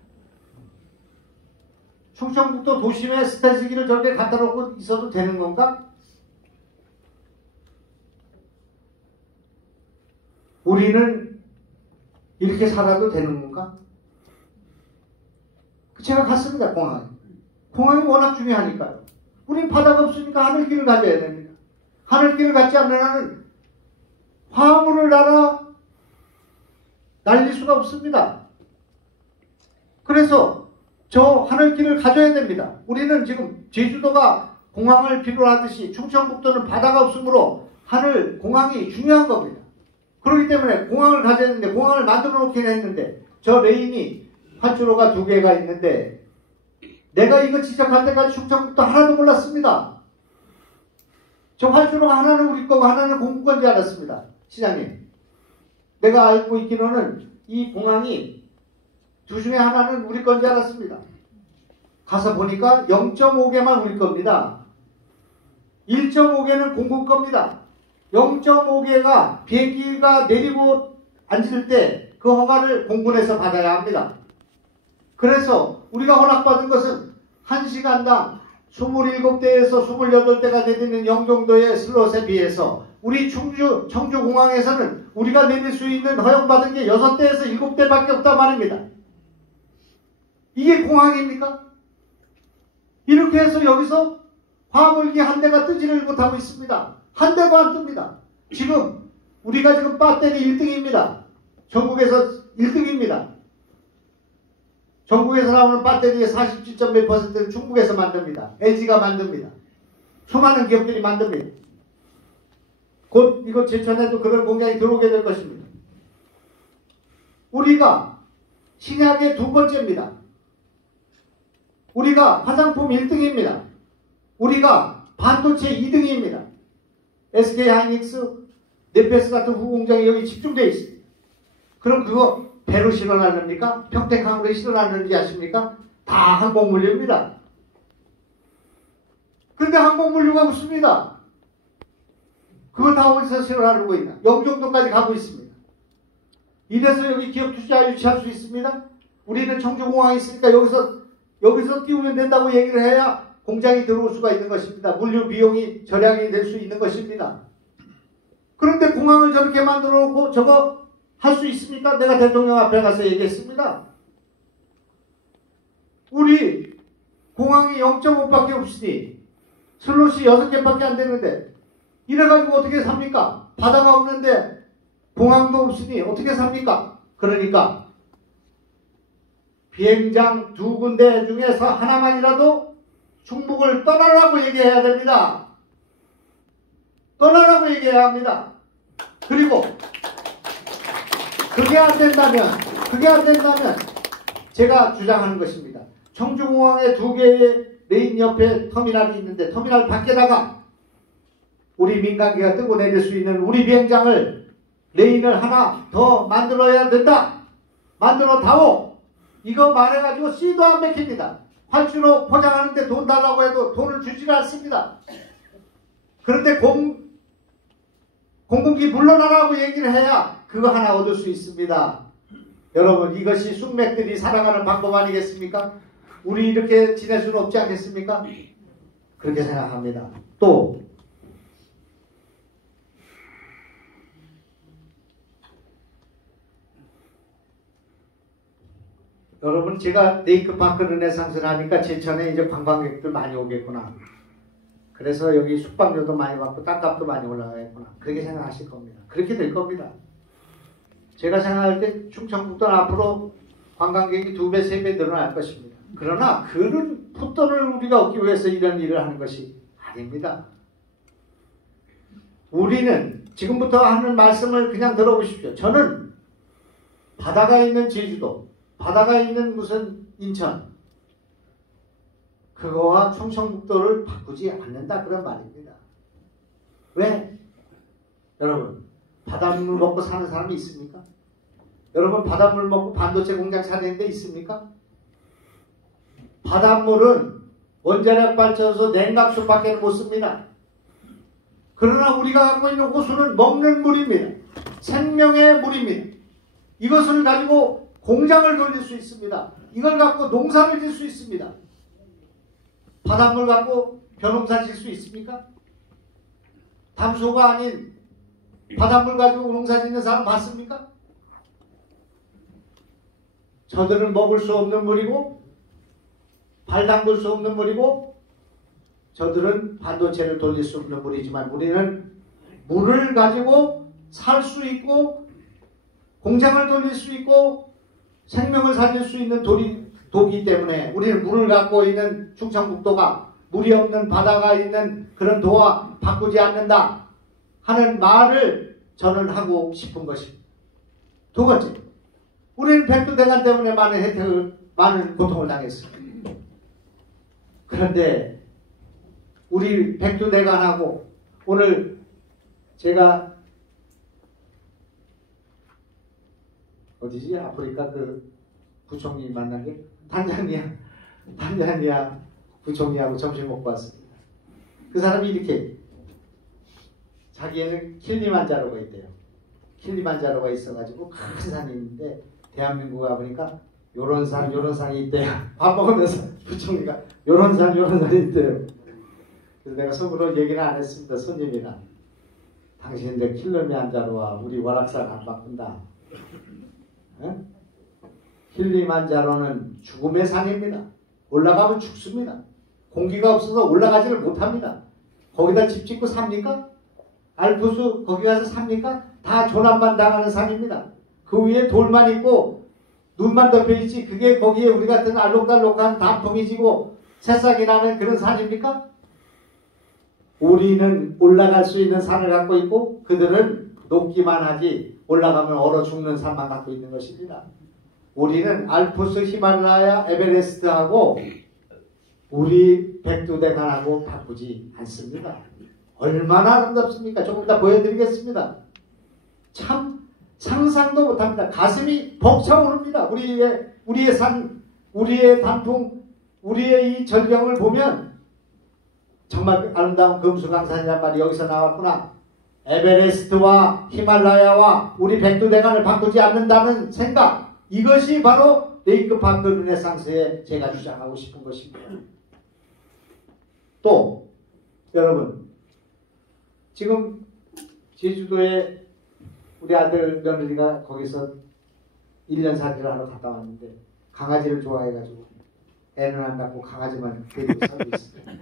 충청북도 도심에 스텔스기를 저렇게 갖다 놓고 있어도 되는 건가? 우리는 이렇게 살아도 되는 건가? 제가 갔습니다. 공항에. 공항이 워낙 중요하니까요. 우린 바다가 없으니까 하늘길을 가져야 됩니다. 하늘길을 갖지 않는 한은 화물을 날릴 수가 없습니다. 그래서 저 하늘길을 가져야 됩니다. 우리는 지금 제주도가 공항을 필요로 하듯이 충청북도는 바다가 없으므로 하늘 공항이 중요한 겁니다. 그렇기 때문에 공항을 가져야 되는데 공항을 만들어 놓긴 했는데 저 레인이 활주로가 2개가 있는데 내가 이거 지적할 때까지 충청북도 하나도 몰랐습니다. 저 활주로가 하나는 우리 거고 하나는 공군 건지 알았습니다. 시장님. 내가 알고 있기로는 이 공항이 둘 중에 하나는 우리 건지 알았습니다. 가서 보니까 0.5개만 우리 겁니다. 1.5개는 공군 겁니다. 0.5개가 비행기가 내리고 앉을 때 그 허가를 공군에서 받아야 합니다. 그래서 우리가 허락받은 것은 1시간당 27대에서 28대가 내리는 영종도의 슬롯에 비해서 우리 청주공항에서는 우리가 내릴 수 있는 허용받은 게 6대에서 7대밖에 없단 말입니다. 이게 공항입니까? 이렇게 해서 여기서 화물기 한 대가 뜨지를 못하고 있습니다. 한 대도 안 뜹니다. 지금 우리가 지금 배터리 1등입니다. 전국에서 1등입니다. 전국에서 나오는 배터리의 47점 몇 %는 중국에서 만듭니다. LG가 만듭니다. 수많은 기업들이 만듭니다. 곧 이거 제천에도 그런 공장이 들어오게 될 것입니다. 우리가 신약의 2번째입니다. 우리가 화장품 1등입니다. 우리가 반도체 2등입니다. SK하이닉스, 네페스 같은 후공장이 여기 집중되어 있습니다. 그럼 그거 배로 실어나릅니까? 평택항으로 실어나는지 아십니까? 다 항공물류입니다. 그런데 항공물류가 없습니다. 그거 다 어디서 실어나르고 있나? 영종도까지 가고 있습니다. 이래서 여기 기업 투자 유치할 수 있습니다. 우리는 청주공항이 있으니까 여기서 여기서 띄우면 된다고 얘기를 해야 공장이 들어올 수가 있는 것입니다. 물류 비용이 절약이 될 수 있는 것입니다. 그런데 공항을 저렇게 만들어 놓고 저거 할 수 있습니까? 내가 대통령 앞에 가서 얘기했습니다. 우리 공항이 0.5밖에 없으니 슬롯이 6개밖에 안 되는데 이래가지고 어떻게 삽니까? 바다가 없는데 공항도 없으니 어떻게 삽니까? 그러니까 비행장 2군데 중에서 하나만이라도 충북을 떠나라고 얘기해야 됩니다. 떠나라고 얘기해야 합니다. 그리고 그게 안 된다면 제가 주장하는 것입니다. 청주공항에 2개의 레인 옆에 터미널이 있는데 터미널 밖에다가 우리 민간기가 뜨고 내릴 수 있는 우리 비행장을 레인을 하나 더 만들어야 된다. 만들어 다오. 이거 말해가지고 씨도 안 맥힙니다. 활주로 포장하는데 돈 달라고 해도 돈을 주지를 않습니다. 그런데 공군기 물러나라고 얘기를 해야 그거 하나 얻을 수 있습니다. 여러분, 이것이 숙맥들이 살아가는 방법 아니겠습니까? 우리 이렇게 지낼 수는 없지 않겠습니까? 그렇게 생각합니다. 또 여러분, 제가 레이크파크 르네상스를 하니까 제천에 이제 관광객들 많이 오겠구나. 그래서 여기 숙박료도 많이 받고 땅값도 많이 올라가겠구나. 그렇게 생각하실 겁니다. 그렇게 될 겁니다. 제가 생각할 때 충청북도는 앞으로 관광객이 2배, 3배 늘어날 것입니다. 그러나 그런 풋돈을 우리가 얻기 위해서 이런 일을 하는 것이 아닙니다. 우리는 지금부터 하는 말씀을 그냥 들어보십시오. 저는 바다가 있는 제주도, 바다가 있는 무슨 인천, 그거와 충청북도를 바꾸지 않는다 그런 말입니다. 왜? 여러분, 바닷물 먹고 사는 사람이 있습니까? 여러분, 바닷물 먹고 반도체 공장 차리는 데 있습니까? 바닷물은 원자력 발전소 냉각수밖에 못 씁니다. 그러나 우리가 갖고 있는 호수는 먹는 물입니다. 생명의 물입니다. 이것을 가지고 공장을 돌릴 수 있습니다. 이걸 갖고 농사를 질 수 있습니다. 바닷물 갖고 벼농사 질 수 있습니까? 담소가 아닌 바닷물 가지고 농사 짓는 사람 봤습니까? 저들은 먹을 수 없는 물이고 발 담글 수 없는 물이고 저들은 반도체를 돌릴 수 없는 물이지만 우리는 물을 가지고 살 수 있고 공장을 돌릴 수 있고 생명을 살릴 수 있는 도기 때문에 우리는 물을 갖고 있는 충청북도가 물이 없는 바다가 있는 그런 도와 바꾸지 않는다 하는 말을 저는 하고 싶은 것입니다. 두 번째, 우리는 백두대간 때문에 많은 고통을 당했습니다. 그런데 우리 백두대간하고 오늘 제가 어디지? 아프리카 그 부총리 만난 게 탄자니아 부총리하고 점심 먹고 왔습니다. 그 사람이 이렇게 자기에는 킬리만자로가 있대요. 킬리만자로가 있어가지고 큰 산이 있는데 대한민국 가보니까 요런 산이 있대요. 밥 먹으면서 부총리가 요런 산이 있대요. 그래서 내가 속으로 얘기는 안 했습니다. 손님이나 당신들 킬리만자로와 우리 월악산 안 바꾼다. 응? 킬리만자로는 죽음의 산입니다. 올라가면 죽습니다. 공기가 없어서 올라가지를 못합니다. 거기다 집 짓고 삽니까? 알프스 거기 가서 삽니까? 다 조난만 당하는 산입니다. 그 위에 돌만 있고 눈만 덮여있지 그게 거기에 우리 같은 알록달록한 단풍이 지고 새싹이 나는 그런 산입니까? 우리는 올라갈 수 있는 산을 갖고 있고 그들은 높기만 하지 올라가면 얼어 죽는 산만 갖고 있는 것입니다. 우리는 알프스, 히말라야, 에베레스트하고 우리 백두대간하고 바꾸지 않습니다. 얼마나 아름답습니까? 조금 더 보여드리겠습니다. 참 상상도 못합니다. 가슴이 벅차오릅니다. 우리의 산, 우리의 단풍, 우리의 이 절경을 보면 정말 아름다운 금수강산이란 말이 여기서 나왔구나. 에베레스트와 히말라야와 우리 백두대간을 바꾸지 않는다는 생각, 이것이 바로 레이크파크 르네상스에 제가 주장하고 싶은 것입니다. 또 여러분, 지금 제주도에 우리 아들 며느리가 거기서 1년 살이를 하러 갔다 왔는데 강아지를 좋아해가지고 애는 안 갖고 강아지만 데리고 살고 있습니다.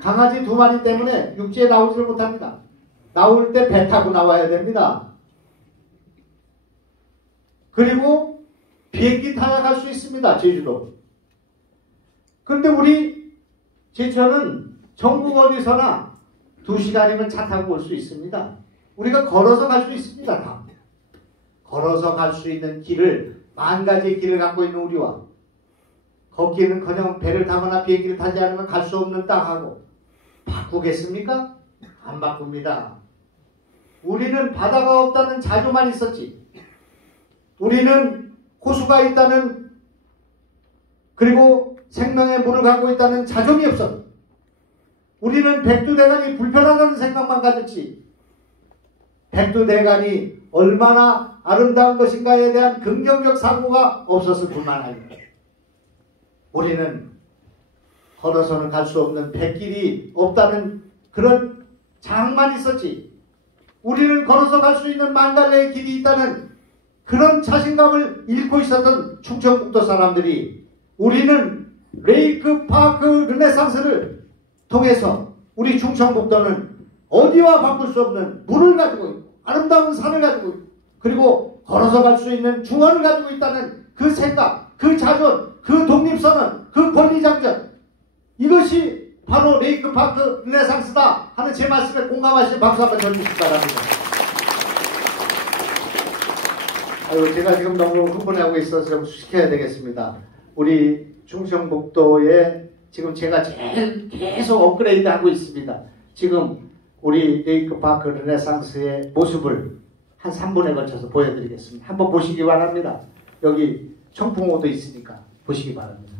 강아지 2마리 때문에 육지에 나오지를 못합니다. 나올 때 배 타고 나와야 됩니다. 그리고 비행기 타야 갈 수 있습니다. 제주도. 그런데 우리 제주는 전국 어디서나 2시간이면 차 타고 올 수 있습니다. 우리가 걸어서 갈 수 있습니다. 다. 걸어서 갈 수 있는 길을, 10,000가지의 길을 갖고 있는 우리와 걷기는커녕 배를 타거나 비행기를 타지 않으면 갈 수 없는 땅하고 바꾸겠습니까? 안 바꿉니다. 우리는 바다가 없다는 자조만 있었지. 우리는 호수가 있다는, 그리고 생명의 물을 갖고 있다는 자존이 없었다. 우리는 백두대간이 불편하다는 생각만 가졌지, 백두대간이 얼마나 아름다운 것인가에 대한 긍정적 사고가 없었을 뿐만 아니라 우리는 걸어서는 갈 수 없는 백길이 없다는 그런 장만 있었지. 우리는 걸어서 갈 수 있는 10,000갈래의 길이 있다는 그런 자신감을 잃고 있었던 충청북도 사람들이, 우리는 레이크파크 르네상스를 통해서 우리 충청북도는 어디와 바꿀 수 없는 물을 가지고 있고 아름다운 산을 가지고 있고 그리고 걸어서 갈 수 있는 중원을 가지고 있다는 그 생각, 그 자존, 그 독립선언, 그 권리장전, 이것이 바로 레이크파크 르네상스다 하는 제 말씀에 공감하시는 박수 한번 쳐주시기 바랍니다. 아유, 제가 지금 너무 흥분하고 있어서 좀 수식해야 되겠습니다. 우리 충청북도에 지금 제가 제일 계속 업그레이드하고 있습니다. 지금 우리 레이크파크 르네상스의 모습을 한 3분에 걸쳐서 보여드리겠습니다. 한번 보시기 바랍니다. 여기 청풍호도 있으니까 보시기 바랍니다.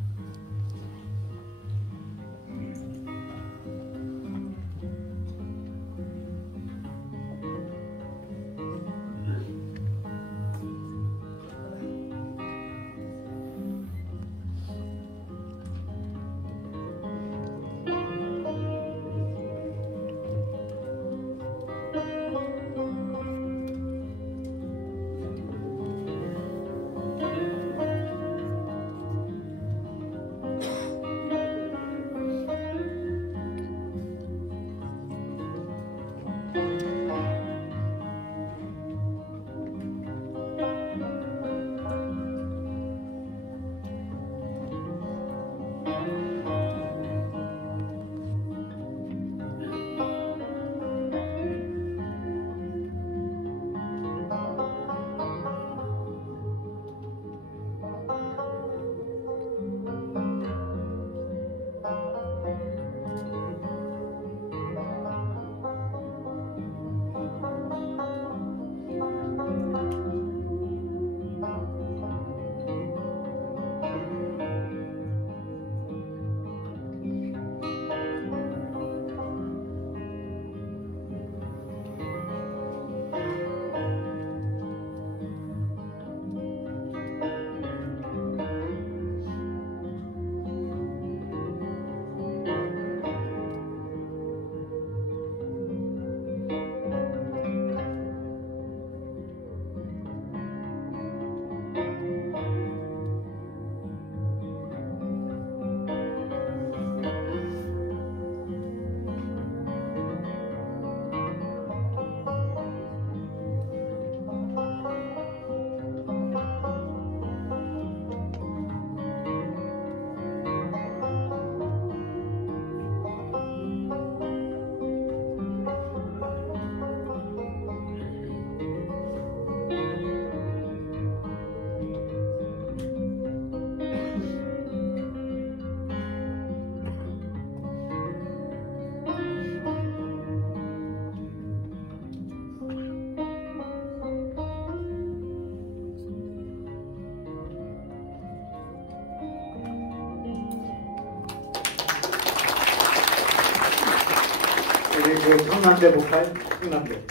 우리 그 청남대 볼까요? 청남대.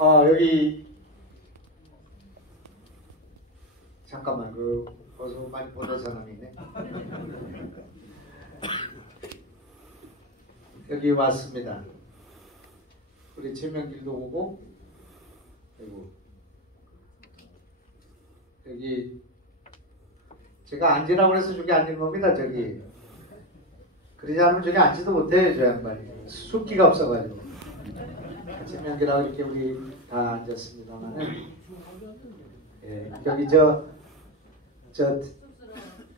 여기 자, 잠깐만, 그 벌써 많이 보는 사람이 있네. 여기 왔습니다. 우리 최명길도 오고, 그리고 여기 제가 앉으라고 해서 저기 앉은 겁니다. 저기 그러지 않으면 저기 앉지도 못해요. 저 양반이 숫기가 없어가지고. 최명길하고 이렇게 우리 다 앉았습니다만은, 예, 여기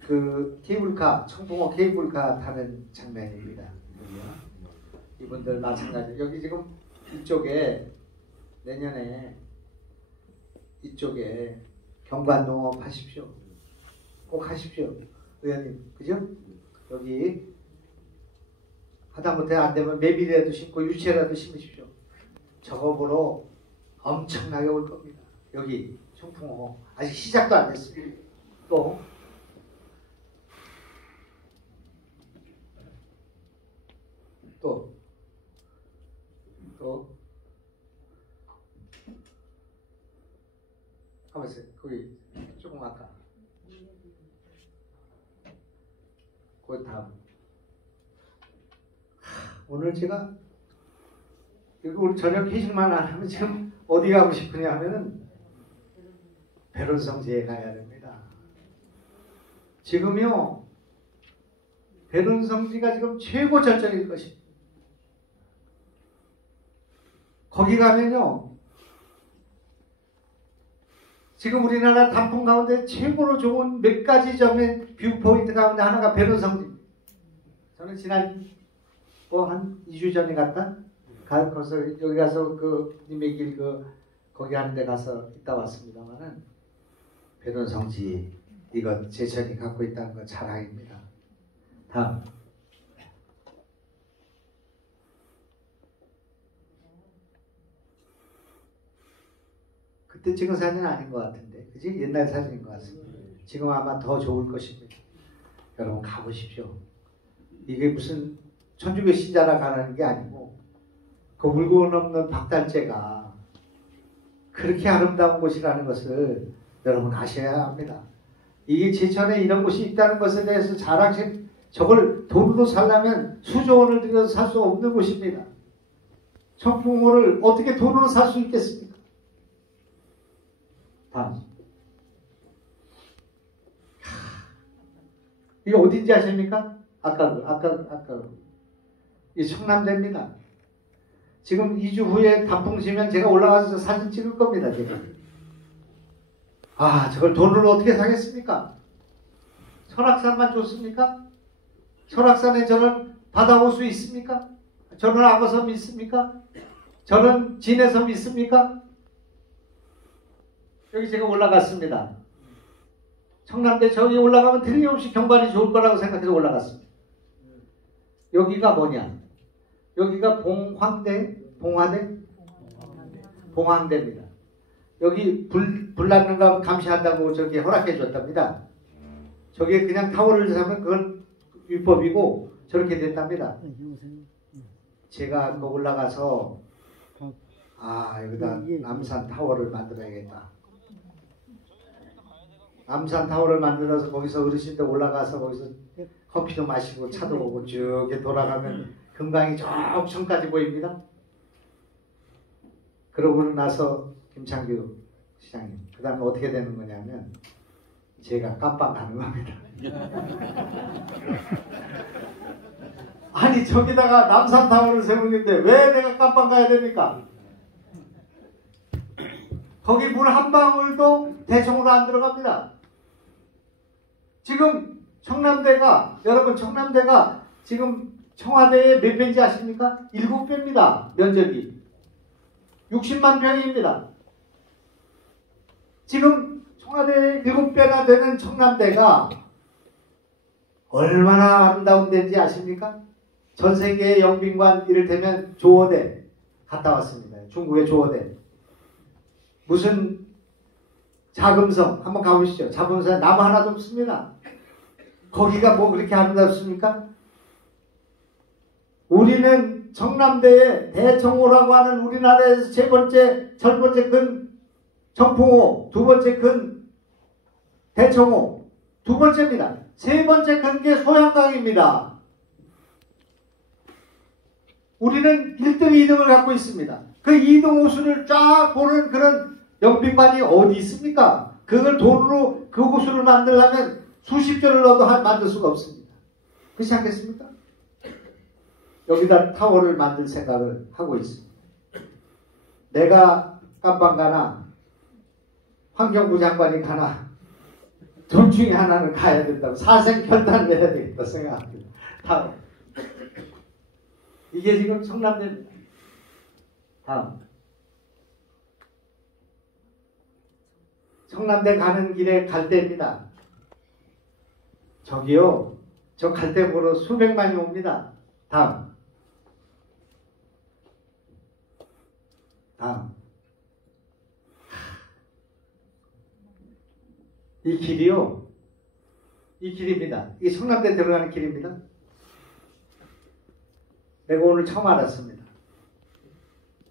그 케이블카, 청풍호 케이블카 타는 장면입니다. 이분들 마찬가지. 여기 지금 이쪽에 내년에 이쪽에 경관농업 하십시오. 꼭 하십시오. 의원님, 그죠? 여기 하다못해 안 되면 매비라도 심고 유채라도 심으십시오. 저거보러 엄청나게 올 겁니다. 여기 청풍호 아직 시작도 안 됐습니다. 또 가만있어요. 거기 조금 아까 그 다음 오늘 제가 여기 우리 저녁 회식만 안 하면 지금 어디 가고 싶으냐 하면은 배론성지에 가야 됩니다. 지금요 배론성지가 지금 최고 절정일 것입니다. 거기 가면요 지금 우리나라 단풍 가운데 최고로 좋은 몇 가지 점의 뷰포인트 가운데 하나가 배론성지입니다. 저는 지난 한 2주 전에 거기서 여기 가서 그 님의 길 거기 하는 데 가서 있다 왔습니다만은 배론성지 이거 제천이 갖고 있다는 거 자랑입니다. 다음. 그때 찍은 사진은 아닌 것 같은데, 그지? 옛날 사진인 것 같습니다. 지금 아마 더 좋을 것입니다. 여러분 가보십시오. 이게 무슨 천주교 신자라 가는 게 아니고 그 물건 없는 박달재가 그렇게 아름다운 곳이라는 것을 여러분 아셔야 합니다. 이게 제천에 이런 곳이 있다는 것에 대해서 자랑심, 저걸 돈으로 살려면 수조 원을 들여서 살 수 없는 곳입니다. 청풍호를 어떻게 돈으로 살 수 있겠습니까? 다음. 이게 어딘지 아십니까? 아까 이 청남대입니다. 지금 2주 후에 단풍 지면 제가 올라가서 사진 찍을 겁니다. 제가. 저걸 돈으로 어떻게 사겠습니까? 설악산만 좋습니까? 설악산에 저는 바다 호수 있습니까? 저는 악어섬 있습니까? 저는 진해섬 있습니까? 여기 제가 올라갔습니다. 청남대 저기 올라가면 틀림없이 경관이 좋을 거라고 생각해서 올라갔습니다. 여기가 뭐냐? 여기가 봉황대입니다. 여기 불 났는 거 감시한다고 저기 허락해 줬답니다. 저게 그냥 타워를 잡으면 그건 위법이고 저렇게 됐답니다. 제가 올라가서 여기다 남산 타워를 만들어야겠다. 남산 타워를 만들어서 거기서 어르신들 올라가서 거기서 커피도 마시고 차도 오고 쭉 돌아가면 금강이 저천까지 보입니다. 그러고 나서 김창규 시장님, 그 다음에 어떻게 되는 거냐면 제가 깜빡 가는 겁니다. 아니 저기다가 남산 타워를 세우는데 왜 내가 깜빡 가야 됩니까? 거기 물 한 방울도 대청으로 안 들어갑니다. 지금 여러분 청남대가 지금 청와대에 몇 배인지 아십니까? 7배입니다. 면적이. 60만 평입니다. 지금 청와대에 7배나 되는 청남대가 얼마나 아름다운 데인지 아십니까? 전 세계의 영빈관 이를테면 조어대 갔다 왔습니다. 중국의 조어대. 무슨 자금성 한번 가보시죠. 자금성에 나무 하나도 없습니다. 거기가 뭐 그렇게 아름답습니까? 우리는 청남대에 대청호라고 하는 우리나라에서 첫 번째 근 청풍호, 두 번째 근 대청호. 두 번째입니다. 세 번째 큰 게 소양강입니다. 우리는 1등, 2등을 갖고 있습니다. 그 2등 호수를 쫙 보는 그런 영빈관이 어디 있습니까? 그걸 돈으로 그 호수를 만들려면 수십 조를 넣어도 만들 수가 없습니다. 그렇지 않겠습니까? 여기다 타워를 만들 생각을 하고 있습니다. 내가 깜방 가나 환경부 장관이 가나 둘 중에 하나는 가야 된다고 사생결단을 해야 되겠다 생각합니다. 다음. 이게 지금 성남대입니다. 다음. 성남대 가는 길에 갈대입니다. 저기요. 저 갈대 보러 수백만이 옵니다. 다음. 다음. 이 길이요. 이 길입니다. 이 성남대 들어가는 길입니다. 내가 오늘 처음 알았습니다.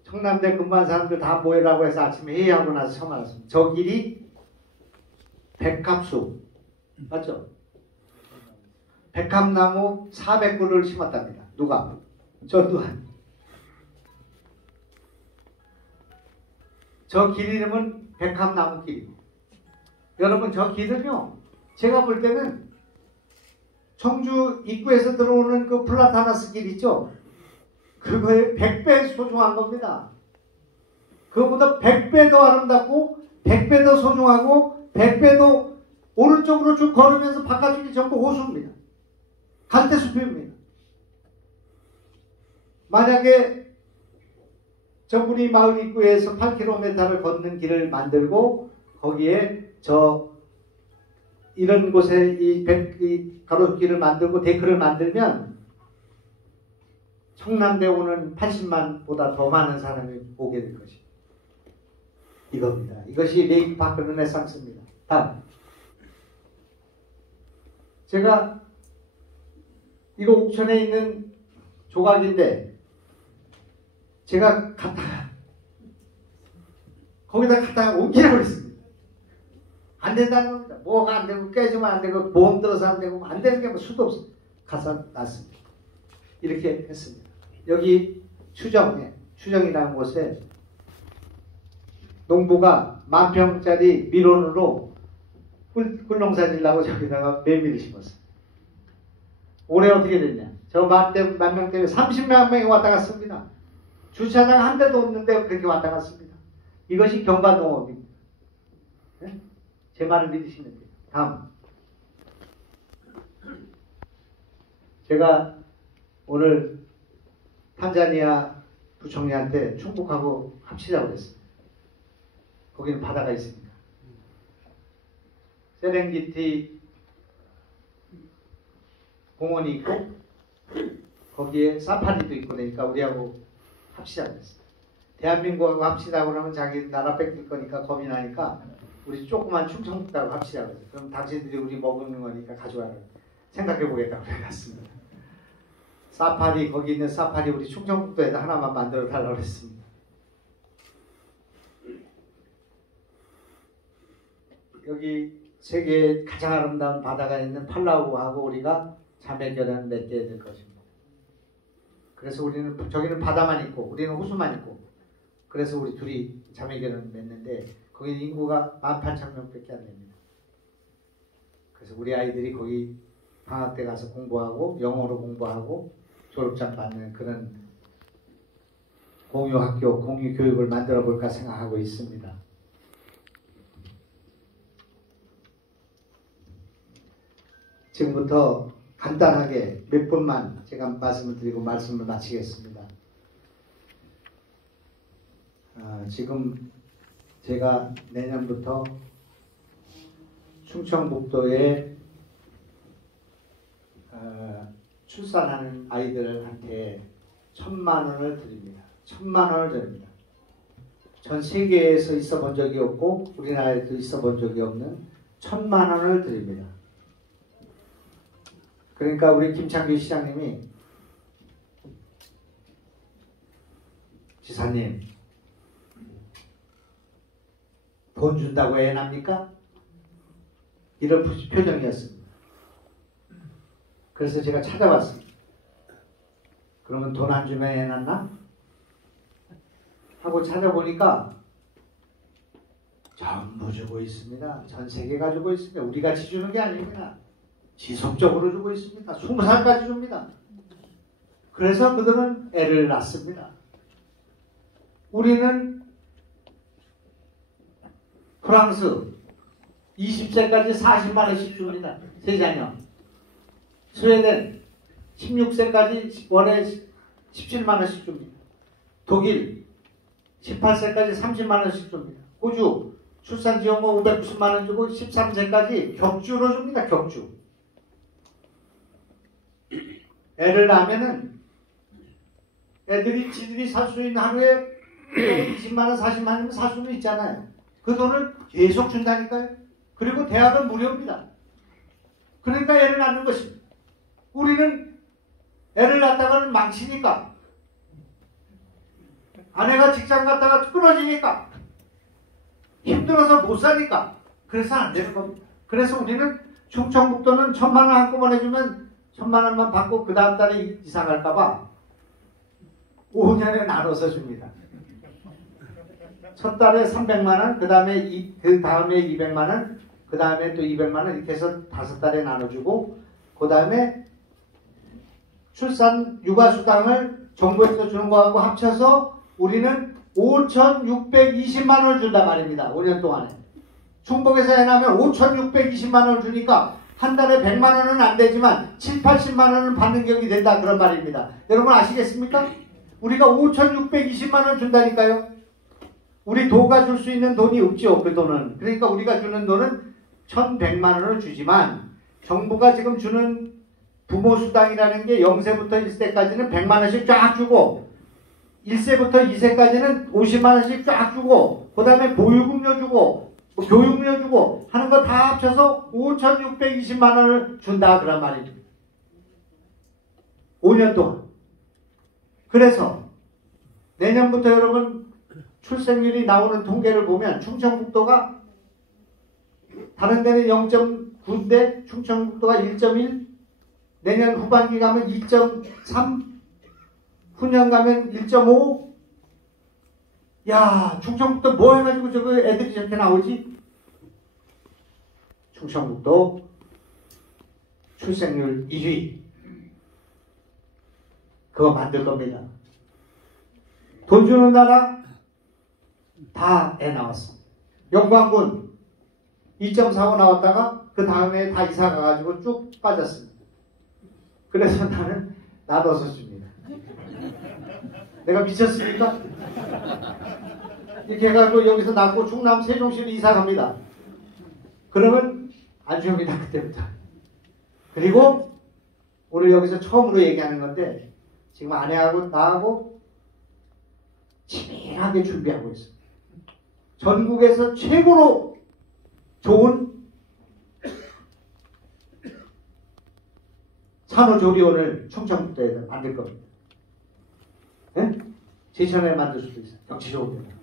성남대 근무한 사람들 다 모여라고 해서 아침에 회의하고 나서 처음 알았습니다. 저 길이 백합수 맞죠? 백합나무 400그루를 심었답니다. 누가? 저 또한. 저 길 이름은 백합나무 길입니다. 여러분 저 길은요. 제가 볼 때는 청주 입구에서 들어오는 그 플라타나스 길 있죠? 그거의 100배 소중한 겁니다. 그거보다 100배 더 아름답고 100배 더 소중하고 100배 더 오른쪽으로 쭉 걸으면서 바깥쪽이 전부 호수입니다. 갈대숲입니다. 만약에 저분이 마을 입구에서 8km를 걷는 길을 만들고 거기에 이런 곳에 이 가로수길을 만들고 데크를 만들면 성남대 오는 80만보다 더 많은 사람이 오게 될 것입니다. 이겁니다. 이것이 레이크파크 르네상스입니다. 다음. 제가 이거 옥천에 있는 조각인데 제가 거기다 갖다가 옮기라고 그랬습니다. 안 된다는 겁니다. 뭐가 안 되고 깨지면 안 되고 보험 들어서 안 되고 안 되는 게 뭐 수도 없어. 가서 놨습니다. 이렇게 했습니다. 여기 추정이라는 곳에 농부가 10,000평짜리 밀원으로 꿀농사 지려고 저기다가 메밀을 심었어요. 올해 어떻게 됐냐? 저 10,000명 때문에 30만 명이 왔다 갔습니다. 주차장 한 대도 없는데 그렇게 왔다 갔습니다. 이것이 경관농업입니다. 네? 제 말을 믿으시면 돼요. 다음. 제가 오늘 탄자니아 부총리한테 충북하고 합치자고 그랬습니다. 거기는 바다가 있습니다. 세렝게티 공원이 있고 거기에 사파리도 있고 그러니까 우리하고 합치자고 그랬습니다. 대한민국하고 합치자고 그러면 자기 나라 뺏길 거니까 겁이 나니까 우리 조그만 충청북도하고 합치자고 그랬어요. 그럼 당신들이 우리 먹는 거니까 가져와라. 생각해 보겠다고 그랬습니다. 사파리 거기 있는 사파리 우리 충청북도에다 하나만 만들어 달라고 했습니다. 여기 세계의 가장 아름다운 바다가 있는 팔라우하고 우리가 자매결연을 맺게 될 것입니다. 그래서 우리는 저기는 바다만 있고 우리는 호수만 있고 그래서 우리 둘이 자매결연을 맺는데 거기 인구가 18,000명밖에 안 됩니다. 그래서 우리 아이들이 거기 방학 때 가서 공부하고 영어로 공부하고 졸업장 받는 그런 공유학교, 공유교육을 만들어 볼까 생각하고 있습니다. 지금부터 간단하게 몇 분만 제가 말씀을 드리고 말씀을 마치겠습니다. 지금 제가 내년부터 충청북도에 출산하는 아이들한테 1,000만 원을 드립니다. 1,000만 원을 드립니다. 전 세계에서 있어 본 적이 없고 우리나라에도 있어 본 적이 없는 1,000만 원을 드립니다. 그러니까 우리 김창규 시장님이 지사님 돈 준다고 애 납니까? 이런 표정이었습니다. 그래서 제가 찾아봤습니다. 그러면 돈 안 주면 애 낳나? 하고 찾아보니까 전부 주고 있습니다. 전 세계가 주고 있습니다. 우리가 주는 게 아닙니다. 지속적으로 주고 있습니다. 20살까지 줍니다. 그래서 그들은 애를 낳습니다. 우리는 프랑스 20세까지 40만 원씩 줍니다. 세 자녀. 스웨덴 16세까지 월에 17만 원씩 줍니다. 독일 18세까지 30만 원씩 줍니다. 호주 출산지원금 590만 원 주고 13세까지 격주로 줍니다. 격주. 애를 낳으면은 애들이 지들이 살 수 있는 하루에 20만 원, 40만 원이면 살 수는 있잖아요. 그 돈을 계속 준다니까요. 그리고 대학은 무료입니다. 그러니까 애를 낳는 것입니다. 우리는 애를 낳다가는 망치니까, 아내가 직장 갔다가 끊어지니까, 힘들어서 못 사니까, 그래서 안 되는 겁니다. 그래서 우리는 충청북도는 1,000만 원 한꺼번에 주면 1,000만 원만 받고 그 다음 달에 이사 갈까봐 5년에 나눠서 줍니다. 첫 달에 300만 원, 그 다음에 200만 원, 그 다음에 또 200만 원 이렇게 해서 5달에 나눠주고, 그 다음에 출산 육아수당을 정부에서 주는 거하고 합쳐서 우리는 5,620만 원을 준단 말입니다. 5년 동안에. 충북에서 애 낳으면 5,620만 원을 주니까 한 달에 100만 원은 안 되지만 7, 80만 원은 받는 격이 된다, 그런 말입니다. 여러분 아시겠습니까? 우리가 5,620만 원 준다니까요. 우리 도가 줄 수 있는 돈이 없죠, 그 돈은. 그러니까 우리가 주는 돈은 1,100만 원을 주지만 정부가 지금 주는 부모수당이라는 게 0세부터 1세까지는 100만 원씩 쫙 주고, 1세부터 2세까지는 50만 원씩 쫙 주고, 그 다음에 보육음료 주고, 교육료 주고 하는 거 다 합쳐서 5,620만 원을 준다, 그런 말입니다. 5년 동안. 그래서 내년부터 여러분 출생률이 나오는 통계를 보면 충청북도가 다른 데는 0.9인데 충청북도가 1.1, 내년 후반기 가면 2.3, 후년 가면 1.5. 야, 충청북도 뭐 해가지고 저거 애들이 저렇게 나오지? 충청북도 출생률 1위. 그거 만들 겁니다. 돈 주는 나라 다 애 나왔어. 영광군 2.45 나왔다가 그 다음에 다 이사 가가지고 쭉 빠졌습니다. 그래서 나는 나눠서 줍니다. 내가 미쳤습니까? 이렇게 해가지고 여기서 낳고 충남 세종시로 이사 갑니다. 그러면 안 줍니다, 그때부터. 그리고 오늘 여기서 처음으로 얘기하는 건데, 지금 아내하고 나하고 치밀하게 준비하고 있습니다. 전국에서 최고로 좋은 산후조리원을 충청북도에서 만들 겁니다. 네? 제천에 만들 수도 있어요. 경치 좋은 데.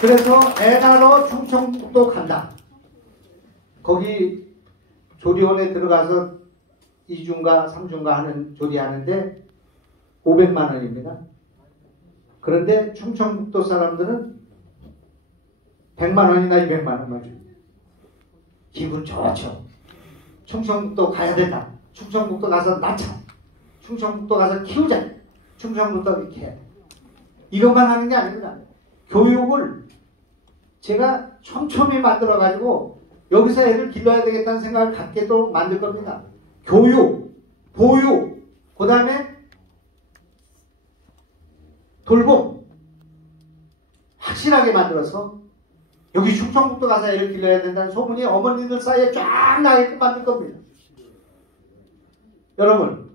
그래서 애 낳으러 충청북도 간다. 거기 조리원에 들어가서 2주인가 3주인가 하는 조리하는데 500만 원입니다. 그런데 충청북도 사람들은 100만 원이나 200만 원만 줍니다. 기분 좋죠. 충청북도 가야 된다. 충청북도 가서 낳자. 충청북도 가서 키우자. 충청북도 이렇게 해야 돼. 이것만 하는 게 아닙니다. 교육을 제가 촘촘히 만들어가지고 여기서 애를 길러야 되겠다는 생각을 갖게도 만들 겁니다. 교육, 보육, 그 다음에 돌봄 확실하게 만들어서 여기 충청북도 가서 애를 길러야 된다는 소문이 어머니들 사이에 쫙 나게끔 만들 겁니다. 여러분,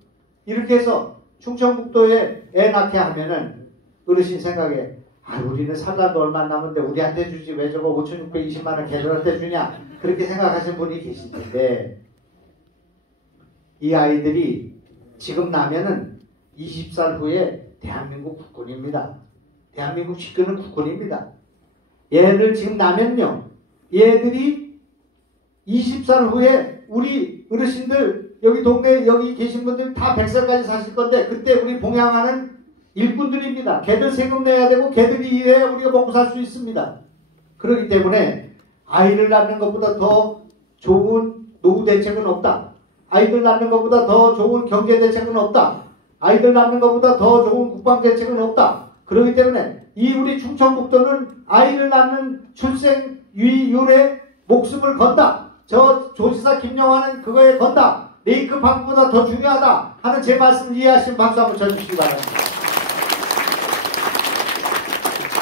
이렇게 해서 충청북도에 애 낳게 하면은 어르신 생각에, 아, 우리는 살라도 얼마 안 남은데 우리한테 주지 왜 저거 5,620만 원 걔들한테 주냐, 그렇게 생각하시는 분이 계실 텐데, 이 아이들이 지금 나면은 20살 후에 대한민국 국군입니다. 대한민국 식구는 국군입니다. 얘들 지금 나면요. 얘들이 20살 후에 우리 어르신들 여기 동네 여기 계신 분들 다 100살까지 사실 건데 그때 우리 봉양하는 일꾼들입니다. 걔들 세금 내야 되고 걔들이 일해야 우리가 먹고 살 수 있습니다. 그렇기 때문에 아이를 낳는 것보다 더 좋은 노후 대책은 없다. 아이들 낳는 것보다 더 좋은 경제 대책은 없다. 아이들 낳는 것보다 더 좋은 국방 대책은 없다. 그렇기 때문에 이 우리 충청북도는 아이를 낳는 출생률에 목숨을 건다. 저 조지사 김영환은 그거에 건다. 레이크 방보다 더 중요하다 하는 제 말씀을 이해하시면 박수 한번 쳐주시기 바랍니다.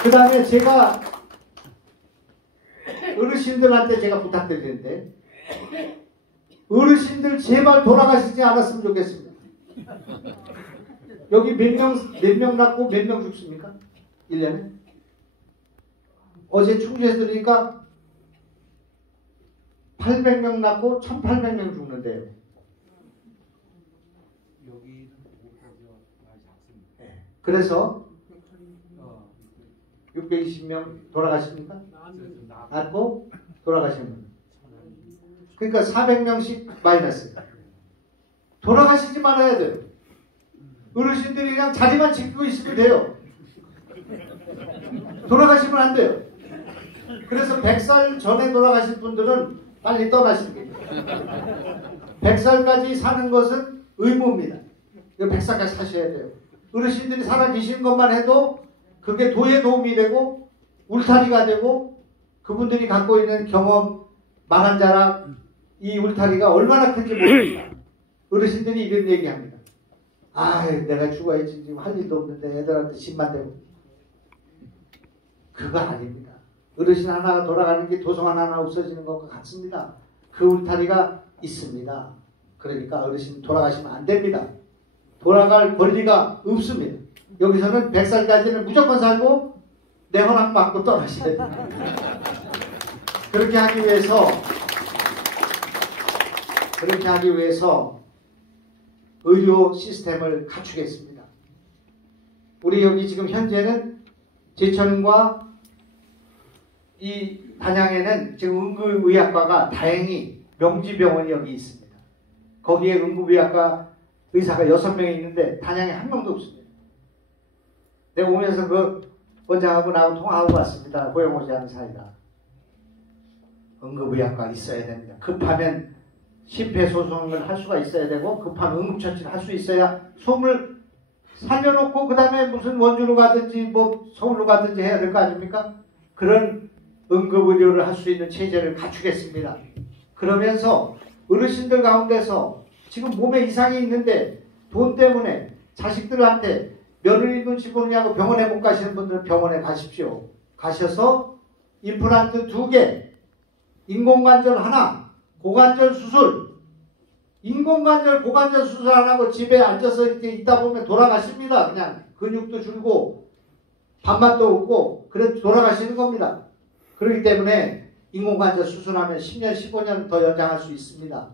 그 다음에 제가 어르신들한테 제가 부탁드리는데 어르신들 제발 돌아가시지 않았으면 좋겠습니다. 여기 몇 명 낳고 몇 명 죽습니까? 1년에? 어제 충주에서 들으니까 800명 낳고 1800명 죽는데요. 여기는 많이 작습니다. 네. 그래서 620명 돌아가십니까? 낳고 돌아가시는 분. 그러니까 400명씩 마이너스. 돌아가시지 말아야 돼요. 어르신들이 그냥 자리만 지키고 있으면 돼요. 돌아가시면 안 돼요. 그래서 100살 전에 돌아가신 분들은 빨리 떠나시는 겁니다. 100살까지 사는 것은 의무입니다. 100살까지 사셔야 돼요. 어르신들이 살아계신 것만 해도 그게 도에 도움이 되고 울타리가 되고 그분들이 갖고 있는 경험, 말 한 자락, 이 울타리가 얼마나 큰지 모릅니다. 어르신들이 이런 얘기합니다. 아, 내가 죽어야지 지금 할 일도 없는데 애들한테 집만 대고. 그거 아닙니다. 어르신 하나가 돌아가는 게 도서관 하나 없어지는 것과 같습니다. 그 울타리가 있습니다. 그러니까 어르신 돌아가시면 안 됩니다. 돌아갈 권리가 없습니다. 여기서는 100살까지는 무조건 살고 내 허락 받고 떠나셔야 됩니다. 그렇게 하기 위해서 의료 시스템을 갖추겠습니다. 우리 여기 지금 현재는 제천과 이 단양에는 지금 응급의학과가 다행히 명지병원이 여기 있습니다. 거기에 응급의학과 의사가 6명이 있는데 단양에 한 명도 없습니다. 내가 오면서 그 원장하고 나하고 통화하고 왔습니다. 고용 오지 않은 사이다. 응급의학과 있어야 됩니다. 급하면 심폐소생을 할 수가 있어야 되고 급한 응급처치를 할 수 있어야 숨을 살려놓고 그 다음에 무슨 원주로 가든지 뭐 서울로 가든지 해야 될 거 아닙니까? 그런 응급의료를 할 수 있는 체제를 갖추겠습니다. 그러면서 어르신들 가운데서 지금 몸에 이상이 있는데 돈 때문에 자식들한테 며느리 눈치 보느냐고 병원에 못 가시는 분들은 병원에 가십시오. 가셔서 임플란트 2개, 인공관절 하나, 고관절 수술, 인공관절, 고관절 수술 안 하고 집에 앉아서 이렇게 있다 보면 돌아가십니다. 그냥 근육도 줄고 밥맛도 없고 그래도 돌아가시는 겁니다. 그렇기 때문에 인공관절 수술하면 10년, 15년 더 연장할 수 있습니다.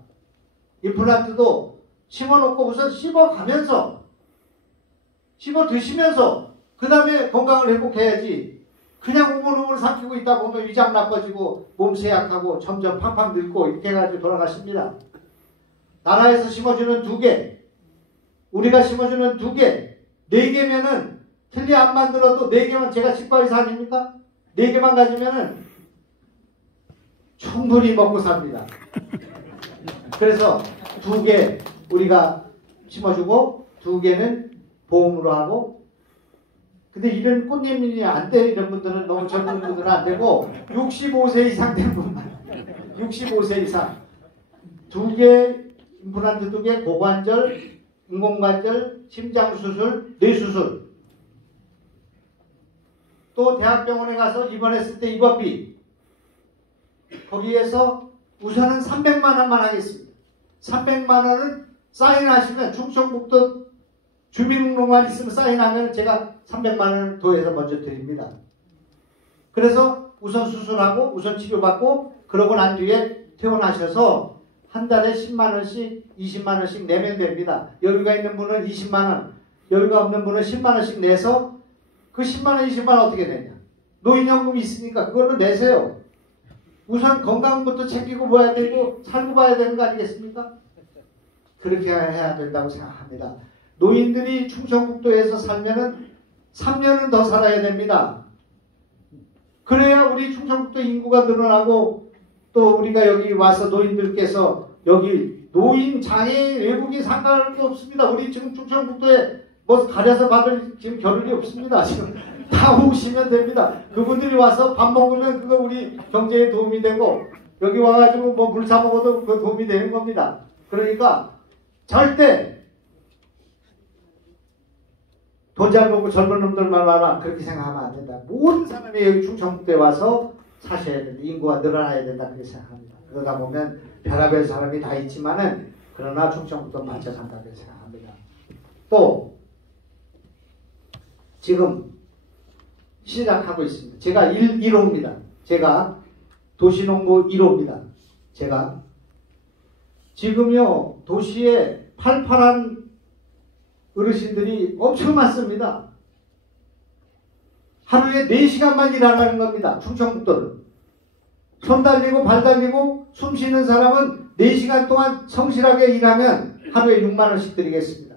임플란트도 심어놓고 우선 씹어가면서 씹어 드시면서 그 다음에 건강을 회복해야지 그냥 우물우물 삼키고 있다 보면 위장 나빠지고 몸 쇠약하고 점점 팡팡 늙고 이렇게 해가지고 돌아가십니다. 나라에서 심어주는 2개, 우리가 심어주는 2개, 4개면은 틀리 안 만들어도 4개만 제가 치과의사 아닙니까? 4개만 가지면은 충분히 먹고 삽니다. 그래서 2개 우리가 심어주고 2개는 보험으로 하고 근데 이런 꽃님이 안 돼 이런 분들은 너무 젊은 분들은 안 되고 65세 이상 된 분만 65세 이상 2개 임플란트 2개 고관절 인공관절 심장수술 뇌수술 또 대학병원에 가서 입원했을 때 입원비 거기에서 우선은 300만 원만 하겠습니다. 300만 원은 사인하시면 충청북도 주민등록만 있으면 사인하면 제가 300만 원을 도에서 먼저 드립니다. 그래서 우선 수술하고 우선 치료받고 그러고 난 뒤에 퇴원하셔서 한 달에 10만 원씩 20만 원씩 내면 됩니다. 여유가 있는 분은 20만 원 여유가 없는 분은 10만 원씩 내서 그 10만 원 20만 원 어떻게 되냐 노인연금 있으니까 그걸로 내세요. 우선 건강부터 챙기고 봐야 되고 살고 봐야 되는 거 아니겠습니까? 그렇게 해야 된다고 생각합니다. 노인들이 충청북도에서 살면은 3년은 더 살아야 됩니다. 그래야 우리 충청북도 인구가 늘어나고 또 우리가 여기 와서 노인들께서 여기 노인, 장애인, 외국인 상관할 거 없습니다. 우리 지금 충청북도에 뭐 가려서 받을 지금 겨를이 없습니다. 지금 다 오시면 됩니다. 그분들이 와서 밥 먹으면 그거 우리 경제에 도움이 되고 여기 와가지고 뭐 물 사 먹어도 그거 도움이 되는 겁니다. 그러니까 절대 돈 잘 벌고 젊은 놈들만 와라 그렇게 생각하면 안 된다. 모든 사람이 여기 충청북도에 와서 사셔야 된다. 인구가 늘어나야 된다 그렇게 생각합니다. 그러다 보면 별의별 사람이 다 있지만은 그러나 충청북도 맞춰 산다 그렇게 생각합니다. 또 지금 시작하고 있습니다. 제가 1호입니다. 제가 도시농부 1호입니다. 제가 지금요 도시에 팔팔한 어르신들이 엄청 많습니다. 하루에 4시간만 일하는 겁니다. 충청북도는. 손 달리고 발 달리고 숨 쉬는 사람은 4시간 동안 성실하게 일하면 하루에 6만 원씩 드리겠습니다.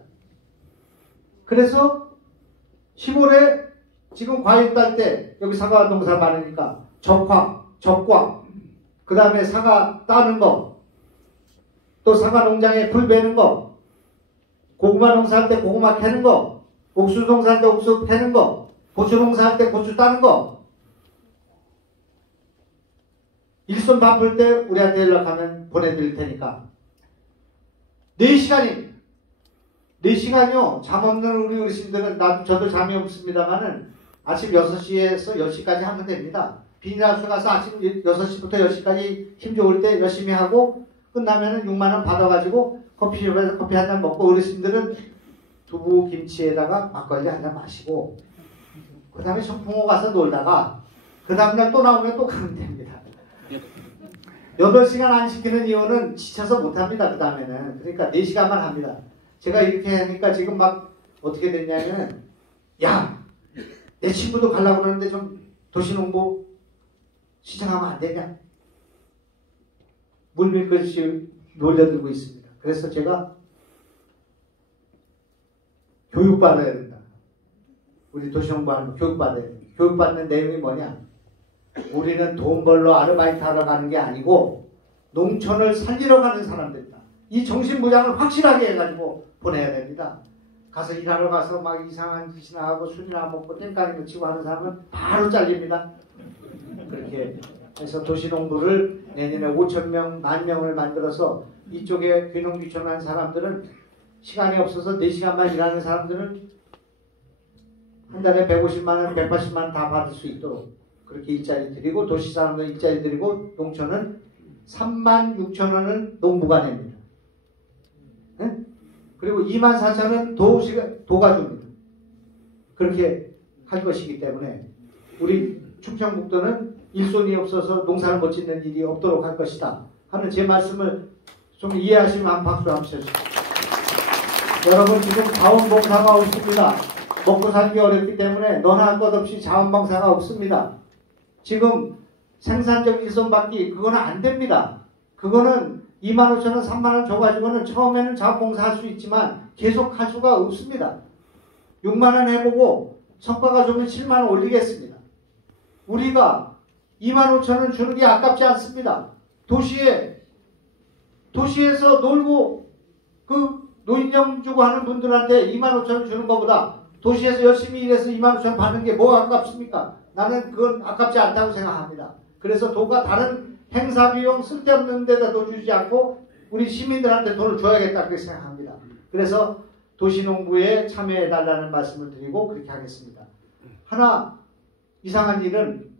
그래서 10월에 지금 과일 딸 때 여기 사과 농사 많으니까 적황, 적광, 그 다음에 사과 따는 거, 또 사과 농장에 풀 베는 거, 고구마 농사할 때 고구마 캐는 거, 옥수 농사할 때 옥수 캐는 거, 고추 농사할 때 고추 따는 거, 일손 바쁠 때 우리한테 연락하면 보내드릴 테니까 4시간입니다. 4시간이요. 잠 없는 우리 어르신들은 저도 잠이 없습니다만은 아침 6시에서 10시까지 하면 됩니다. 비닐하우스 가서 아침 6시부터 10시까지 힘 좋을 때 열심히 하고 끝나면은 6만 원 받아가지고 커피숍에서 커피 한 잔 먹고 어르신들은 두부 김치에다가 막걸리 한 잔 마시고 그 다음에 청풍호 가서 놀다가 그 다음날 또 나오면 또 가면 됩니다. 8시간 안 시키는 이유는 지쳐서 못합니다. 그 다음에는. 그러니까 4시간만 합니다. 제가 이렇게 하니까 지금 막 어떻게 됐냐면 야! 내 친구도 가려고 그러는데 좀 도시농부 시청하면 안 되냐? 물밀것이 놀려들고 있습니다. 그래서 제가 교육받아야 된다. 우리 도시농부하는 교육받아야 된다. 교육받는 내용이 뭐냐? 우리는 돈 벌러 아르바이트 하러 가는 게 아니고 농촌을 살리러 가는 사람들이다. 이 정신무장을 확실하게 해가지고 보내야 됩니다. 가서 일하러 가서 막 이상한 짓이나 하고 술이나 먹고 땡깡이 묻히고 하는 사람은 바로 잘립니다. 그렇게 해서 도시농부를 내년에 5,000명, 10,000명을 만들어서 이쪽에 귀농귀촌한 사람들은 시간이 없어서 4시간만 일하는 사람들은 한 달에 150만 원, 180만 원 다 받을 수 있도록 그렇게 일자리 드리고 도시 사람들 일자리 드리고 농촌은 36,000원은 농부가 냅니다. 네? 그리고 24,000원 도가 줍니다. 그렇게 할 것이기 때문에 우리 충청북도는 일손이 없어서 농사를 못 짓는 일이 없도록 할 것이다 하는 제 말씀을 좀 이해하시면 한 박수 한번 쳐주십시오. 여러분 지금 자원봉사가 없습니다. 먹고 살기 어렵기 때문에 너나 할 것 없이 자원봉사가 없습니다. 지금 생산적 일손 받기 그거는 안 됩니다. 그거는 25,000원, 3만원 줘가지고는 처음에는 자원봉사 할 수 있지만 계속 할 수가 없습니다. 6만원 해보고 성과가 좋으면 7만원 올리겠습니다. 우리가 25,000원 주는 게 아깝지 않습니다. 도시에서 놀고 그 노인정 주고 하는 분들한테 25,000원 주는 것보다 도시에서 열심히 일해서 25,000원 받는 게 뭐가 아깝습니까? 나는 그건 아깝지 않다고 생각합니다. 그래서 도가 다른 행사 비용 쓸데없는 데다 돈 주지 않고 우리 시민들한테 돈을 줘야겠다 그렇게 생각합니다. 그래서 도시농부에 참여해달라는 말씀을 드리고 그렇게 하겠습니다. 하나 이상한 일은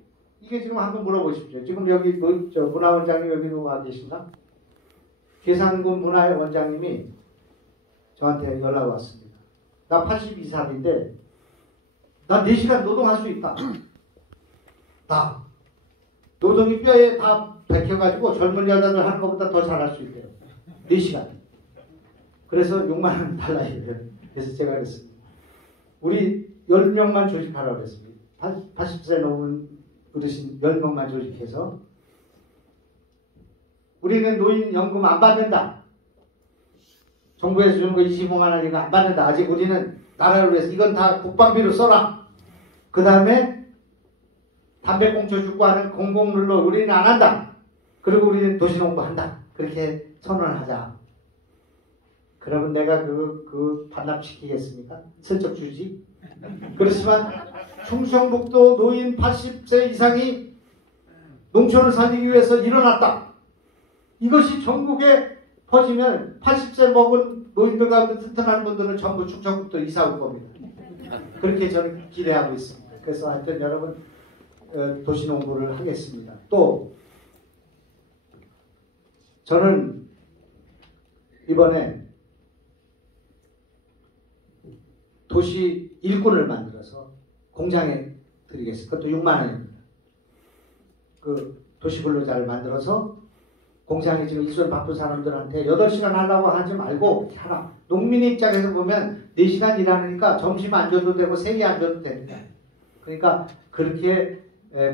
이게 지금 한번 물어보십시오. 지금 여기 문화원장님 여기 누가 계신가? 계산군 문화원장님이 저한테 연락 왔습니다. 나 82살인데 나 4시간 노동할 수 있다. 나 노동이 뼈에 다 박혀가지고 젊은 여자들 하는 것보다 더 잘할 수 있대요. 4시간. 그래서 6만 원 달라야 돼요. 그래서 제가 그랬습니다. 우리 10명만 조직하라고 그랬습니다. 80세 넘은 어르신 10명만 조직해서 우리는 노인연금 안 받는다. 정부에서 주는 거 25만 원 이거 안 받는다. 아직 우리는 나라를 위해서 이건 다 국방비로 써라. 그 다음에 담배 공초 주고 하는 공공룰로 우리는 안 한다. 그리고 우리는 도시농부 한다. 그렇게 선언을 하자. 그러면 내가 그 반납시키겠습니까? 슬쩍 주지. 그렇지만 충청북도 노인 80세 이상이 농촌을 살리기 위해서 일어났다. 이것이 전국에 퍼지면 80세 먹은 노인들 가운데 튼튼한 분들은 전부 충청북도 이사 올 겁니다. 그렇게 저는 기대하고 있습니다. 그래서 하여튼 여러분 도시농부를 하겠습니다. 또 저는 이번에 도시 일꾼을 만들어서 공장에 드리겠습니다. 그것도 6만 원입니다. 그 도시 근로자를 만들어서 공장에 지금 일손 바쁜 사람들한테 8시간 하려고 하지 말고 하라. 농민 입장에서 보면 4시간 일하니까 점심 안 줘도 되고 세끼 안 줘도 됩니다. 그러니까 그렇게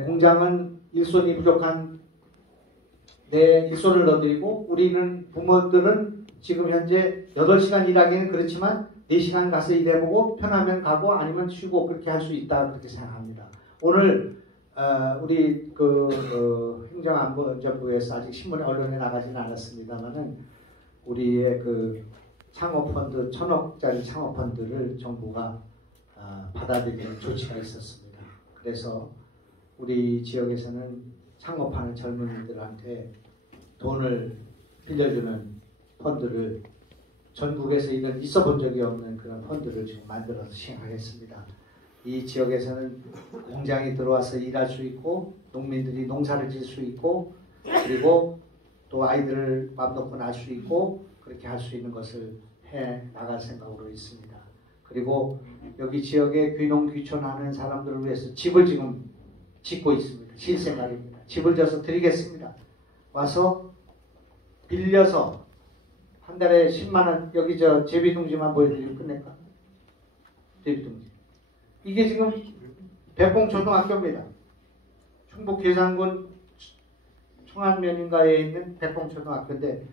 공장은 일손이 부족한 내 일손을 넣어드리고 우리는 부모들은 지금 현재 8시간 일하기는 그렇지만 4시간 가서 일해보고 편하면 가고 아니면 쉬고 그렇게 할 수 있다 그렇게 생각합니다. 오늘 우리 행정안전부에서 아직 신문에 언론에 나가지는 않았습니다만은 우리의 그 창업펀드 1,000억짜리 창업펀드를 정부가 받아들이는 조치가 있었습니다. 그래서 우리 지역에서는 창업하는 젊은이들한테 돈을 빌려주는 펀드를 전국에서 이건 있어 본 적이 없는 그런 펀드를 지금 만들어서 시행하겠습니다. 이 지역에서는 공장이 들어와서 일할 수 있고 농민들이 농사를 질 수 있고 그리고 또 아이들을 맘 놓고 낳을 수 있고 그렇게 할 수 있는 것을 해 나갈 생각으로 있습니다. 그리고 여기 지역에 귀농 귀촌하는 사람들을 위해서 집을 지금 짓고 있습니다. 질 생각입니다. 집을 져서 드리겠습니다. 와서 빌려서 한 달에 10만 원 여기 저 제비둥지만 보여드리고 끝낼까? 제비둥지. 이게 지금 백봉초등학교입니다. 충북 계산군 청안면인가에 있는 백봉초등학교인데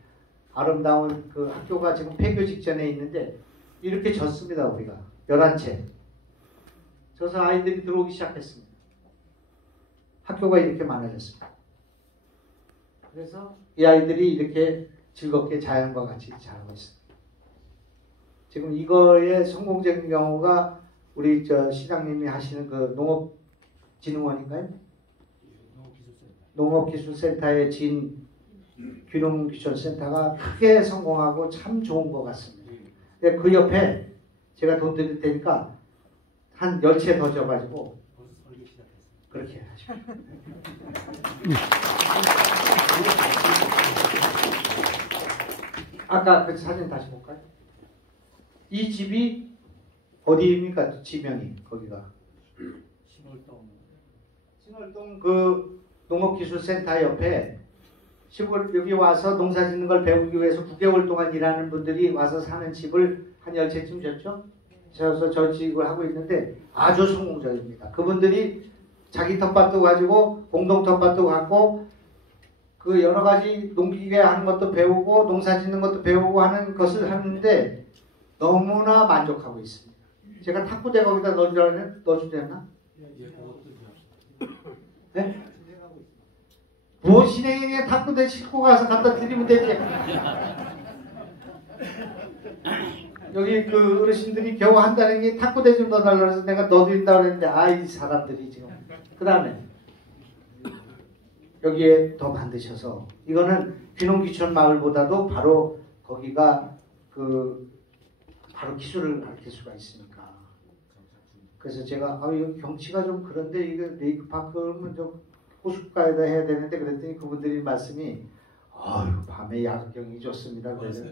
아름다운 그 학교가 지금 폐교 직전에 있는데 이렇게 졌습니다. 우리가 11채 져서 아이들이 들어오기 시작했습니다. 학교가 이렇게 많아졌습니다. 그래서 이 아이들이 이렇게 즐겁게 자연과 같이 자라고 있습니다. 지금 이거의 성공적인 경우가 우리 저 시장님이 하시는 그 농업진흥원인가요? 농업기술센터의 진 귀농귀촌센터가 크게 성공하고 참 좋은 것 같습니다. 그 옆에 제가 돈 드릴 테니까 한 10채 더 줘가지고 그렇게 하시고 아까 그 사진 다시 볼까요? 이 집이 어디입니까? 지명이 거기가 신월동 그 농업기술센터 옆에 시골 여기 와서 농사 짓는 걸 배우기 위해서 9개월 동안 일하는 분들이 와서 사는 집을 한 10채쯤 졌죠? 저서 저 집을 하고 있는데 아주 성공적입니다. 그분들이 자기 텃밭도 가지고 공동 텃밭도 갖고 그 여러 가지 농기계 하는 것도 배우고 농사 짓는 것도 배우고 하는 것을 하는데 너무나 만족하고 있습니다. 제가 탁구대 거기다 넣어주려나? 네? 뭐 진행에 탁구대 싣고 가서 갖다 드리면 되지. 여기 그 어르신들이 겨우 한다는 게 탁구대 좀 넣어달라고 해서 내가 넣어드린다고 그랬는데 이 사람들이 지금 그 다음에 여기에 더 만드셔서 이거는 귀농귀촌 마을보다도 바로 거기가 그 바로 기술을 가르칠 수가 있으니까 그래서 제가 여기 경치가 좀 그런데 이거 레이크파크는 좀 호숫가에다 해야 되는데 그랬더니 그분들이 말씀이 밤에 야경이 좋습니다. 그래서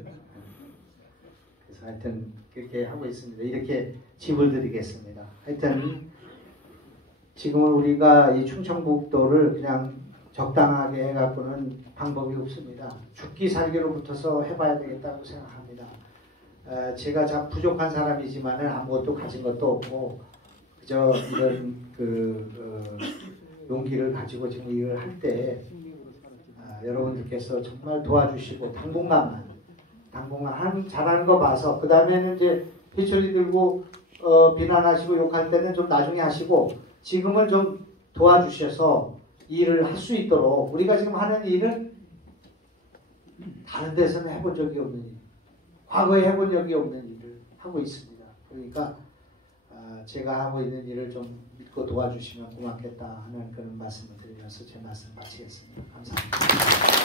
하여튼 그렇게 하고 있습니다. 이렇게 집을 드리겠습니다. 하여튼 지금은 우리가 이 충청북도를 그냥 적당하게 해갖고는 방법이 없습니다. 죽기 살기로 붙어서 해봐야 되겠다고 생각합니다. 제가 참 부족한 사람이지만은 아무것도 가진 것도 없고 그저 이런 용기를 가지고 지금 일을 할 때 여러분들께서 정말 도와주시고 당분간만 잘하는 거 봐서 그 다음에는 이제 피처리 들고 비난하시고 욕할 때는 좀 나중에 하시고 지금은 좀 도와주셔서 일을 할 수 있도록 우리가 지금 하는 일은 다른 데서는 해본 적이 없는 일, 과거에 해본 적이 없는 일을 하고 있습니다. 그러니까 제가 하고 있는 일을 좀 믿고 도와주시면 고맙겠다 하는 그런 말씀을 드리면서 제 말씀 마치겠습니다. 감사합니다.